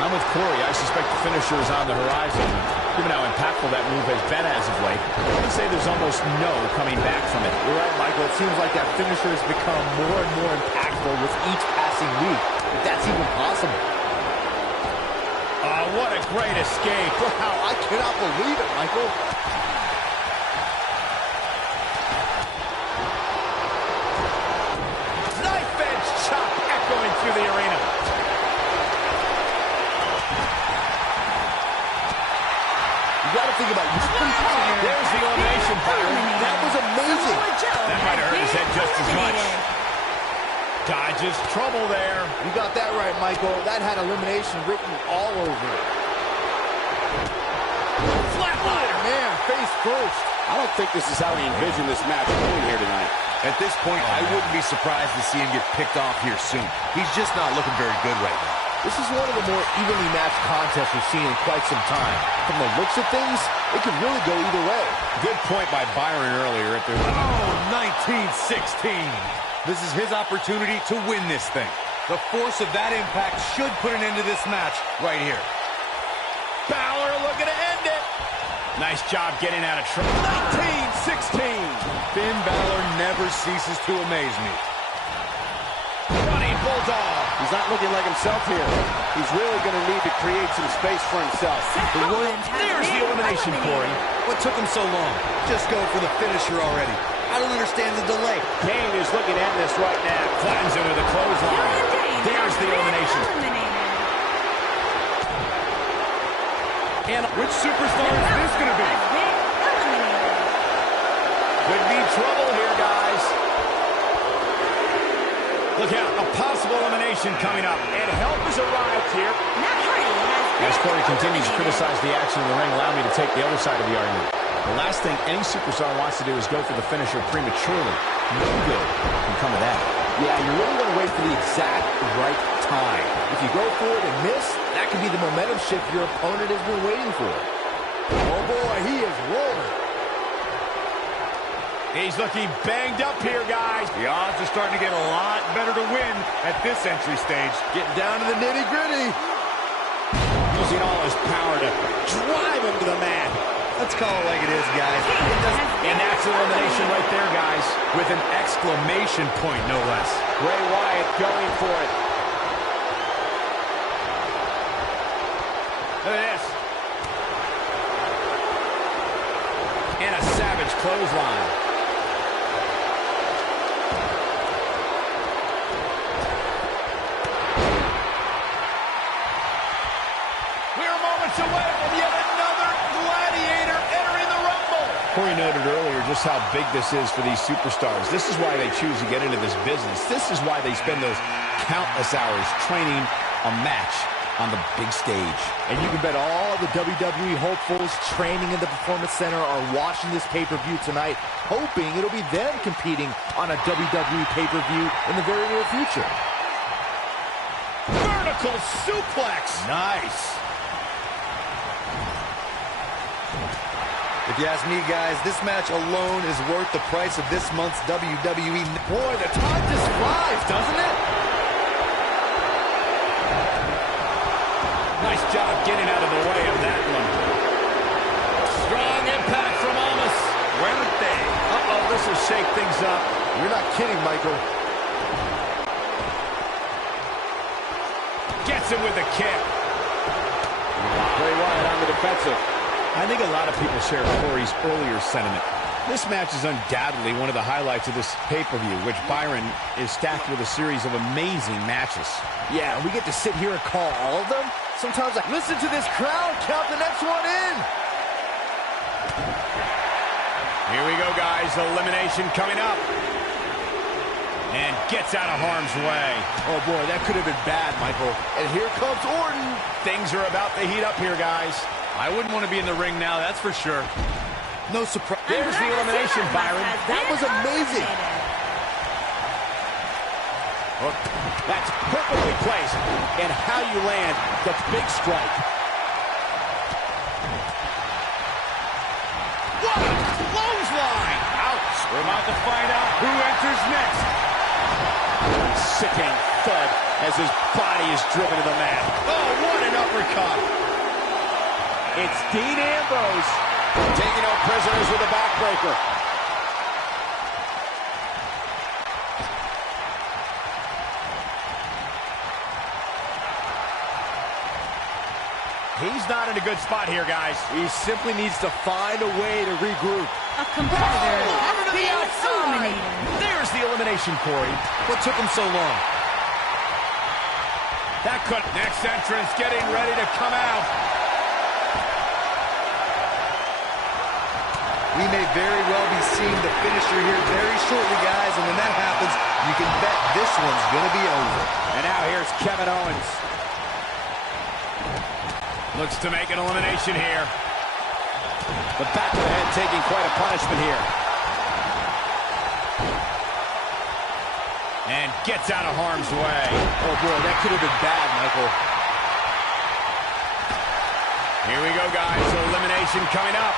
I'm with Corey. I suspect the finisher is on the horizon. Given how impactful that move has been as of late, I would say there's almost no coming back from it. You're right, Michael. It seems like that finisher has become more and more impactful with each passing week, if that's even possible. What a great escape. Wow, I cannot believe it, Michael. Knife edge chop echoing through the arena. You got to think about it. There's the elimination, Byron. That was amazing. That might have hurt his head just as much. Dodges trouble there. You got that right, Michael. That had elimination written all over it. Flatliner. Oh, man, face first. I don't think this is how he envisioned this match going here tonight. At this point, I wouldn't be surprised to see him get picked off here soon. He's just not looking very good right now. This is one of the more evenly matched contests we've seen in quite some time. From the looks of things, it could really go either way. Good point by Byron earlier. At the 1916. This is his opportunity to win this thing. The force of that impact should put an end to this match right here. Balor looking to end it. Nice job getting out of trouble. 1916. Finn Balor never ceases to amaze me. Running Bulldog. He's not looking like himself here. He's really going to need to create some space for himself. There's the elimination, Corey. What took him so long? Just go for the finisher already. I don't understand the delay. Kane is looking at this right now. Flattens him with a clothesline. There's the elimination. And which superstar is this going to be? Could be trouble here, guys. Look out, a possible elimination coming up. And help has arrived here. As Corey continues to criticize the action in the ring, allow me to take the other side of the argument. The last thing any superstar wants to do is go for the finisher prematurely. No good can come of that. Yeah, you really want to wait for the exact right time. If you go for it and miss, that could be the momentum shift your opponent has been waiting for. Oh boy, he is rolling. He's looking banged up here, guys. The odds are starting to get a lot better to win at this entry stage. Getting down to the nitty-gritty. Using all his power to drive him to the mat. Let's call it like it is, guys. And that's elimination right there, guys. With an exclamation point, no less. Bray Wyatt going for it. Look at this. And a savage clothesline. We're moments away from yet another gladiator entering the Rumble. Corey noted earlier just how big this is for these superstars. This is why they choose to get into this business. This is why they spend those countless hours training a match on the big stage. And you can bet all the WWE hopefuls training in the Performance Center are watching this pay-per-view tonight, hoping it'll be them competing on a WWE pay-per-view in the very near future. Vertical suplex. Nice. If you ask me, guys, this match alone is worth the price of this month's WWE. Boy, the time just flies, doesn't it? Nice job getting out of the way. is up. You're not kidding, Michael. Gets him with a kick. Bray Wyatt on the defensive. I think a lot of people share Corey's earlier sentiment. This match is undoubtedly one of the highlights of this pay-per-view, which Byron is stacked with a series of amazing matches. Yeah, we get to sit here and call all of them. Sometimes I listen to this crowd, count the next one in. Here we go, guys. Elimination coming up. And gets out of harm's way. Oh, boy, that could have been bad, Michael. And here comes Orton. Things are about to heat up here, guys. I wouldn't want to be in the ring now, that's for sure. No surprise. There's the elimination, Byron. That was amazing. Look, that's perfectly placed. And how you land the big strike. What a clothesline! Ouch! We're about to find out who enters next. Sickening thud as his body is driven to the mat. Oh, what an uppercut! It's Dean Ambrose taking no prisoners with a backbreaker. He's not in a good spot here, guys. He simply needs to find a way to regroup. A competitor has been eliminated. There's the elimination, Corey. What took him so long? That could... Next entrance getting ready to come out. We may very well be seeing the finisher here very shortly, guys, and when that happens, you can bet this one's going to be over. And now here's Kevin Owens. Looks to make an elimination here. The back of the head taking quite a punishment here. And gets out of harm's way. Oh, boy, that could have been bad, Michael. Here we go, guys. Elimination coming up.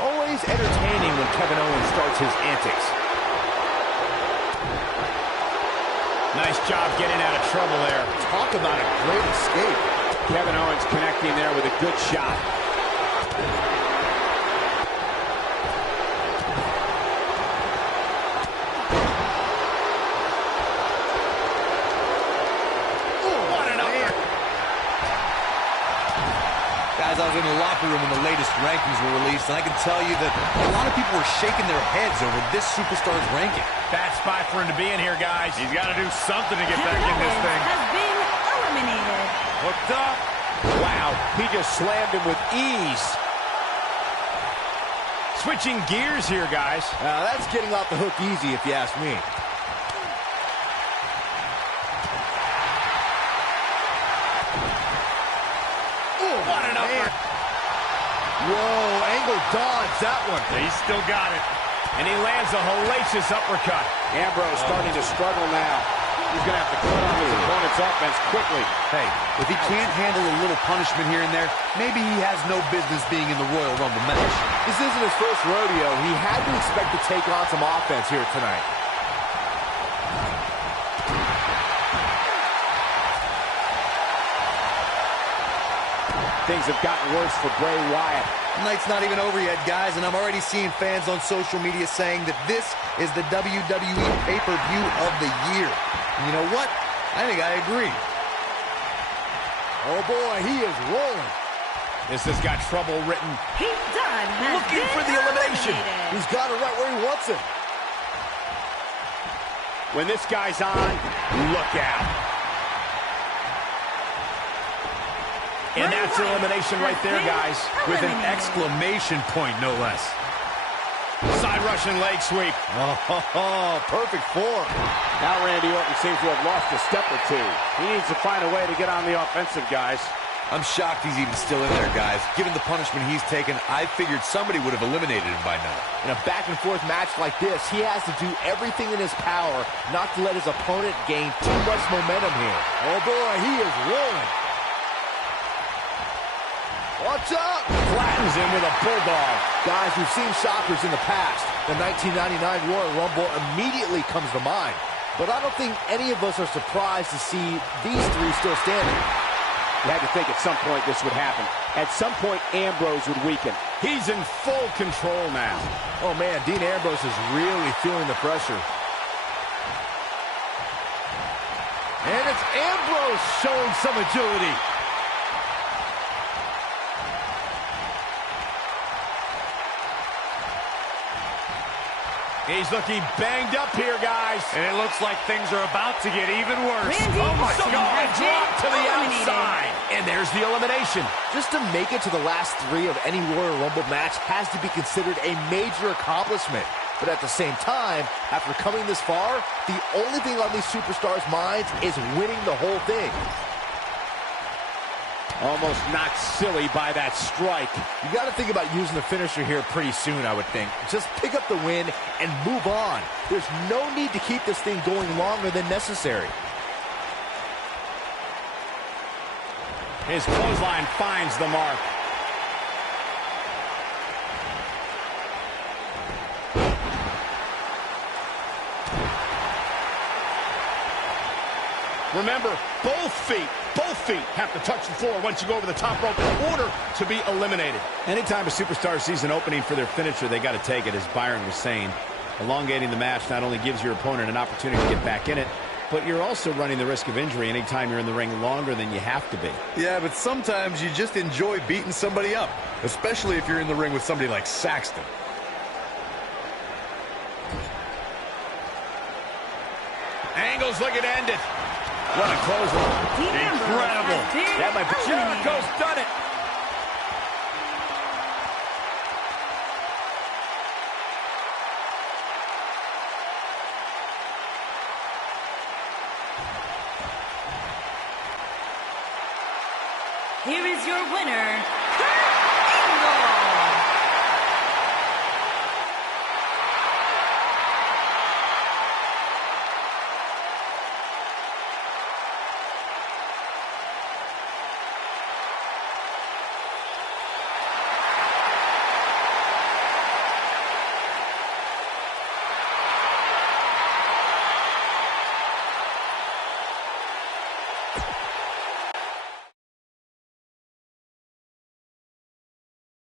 Always entertaining when Kevin Owens starts his antics. Nice job getting out of trouble there. Talk about a great escape. Kevin Owens connecting there with a good shot. What an uppercut. Guys, I was in the locker room when the latest rankings were released, and I can tell you that a lot of people were shaking their heads over this superstar's ranking. Bad spot for him to be in here, guys. He's got to do something to get Kevin back in this Owens thing. has been eliminated. Hooked up. Wow, he just slammed him with ease. Switching gears here, guys. That's getting off the hook easy, if you ask me. What an uppercut. Whoa, Angle dodged that one. He's still got it. And he lands a hellacious uppercut. Ambrose starting to struggle now. He's going to have to cut on his opponent's offense quickly. Hey, if he can't handle a little punishment here and there, maybe he has no business being in the Royal Rumble match. This isn't his first rodeo. He had to expect to take on some offense here tonight. Things have gotten worse for Bray Wyatt. The night's not even over yet, guys, and I'm already seeing fans on social media saying that this is the WWE pay-per-view of the year. And you know what? I think I agree. Oh, boy, he is rolling. This has got trouble written. Pete Dunne has Looking been for the elimination. eliminated. He's got it right where he wants it. When this guy's on, look out. And that's elimination right there, guys. With an exclamation point, no less. Side Russian leg sweep. Oh, perfect form. Now Randy Orton seems to have lost a step or two. He needs to find a way to get on the offensive, guys. I'm shocked he's even still in there, guys. Given the punishment he's taken, I figured somebody would have eliminated him by now. In a back-and-forth match like this, he has to do everything in his power not to let his opponent gain too much momentum here. Oh, boy, he is rolling. Watch out! Flattens him with a bulldog. Guys, we've seen shockers in the past. The 1999 Royal Rumble immediately comes to mind. But I don't think any of us are surprised to see these three still standing. You had to think at some point this would happen. At some point, Ambrose would weaken. He's in full control now. Oh, man, Dean Ambrose is really feeling the pressure. And it's Ambrose showing some agility. He's looking banged up here, guys. And it looks like things are about to get even worse. Randy Oh, my Orton God. has Drop to the been eliminated. outside. And there's the elimination. Just to make it to the last 3 of any Royal Rumble match has to be considered a major accomplishment. But at the same time, after coming this far, the only thing on these superstars' minds is winning the whole thing. Almost knocked silly by that strike. You got to think about using the finisher here pretty soon, I would think. Just pick up the win and move on. There's no need to keep this thing going longer than necessary. His clothesline finds the mark. Remember, both feet have to touch the floor once you go over the top rope in order to be eliminated. Anytime a superstar sees an opening for their finisher, they got to take it, as Byron was saying. Elongating the match not only gives your opponent an opportunity to get back in it, but you're also running the risk of injury anytime you're in the ring longer than you have to be. Yeah, but sometimes you just enjoy beating somebody up, especially if you're in the ring with somebody like Saxton. Angle's looking to end it. What a clothesline. Incredible. That might be Jericho's done it. Here is your winner,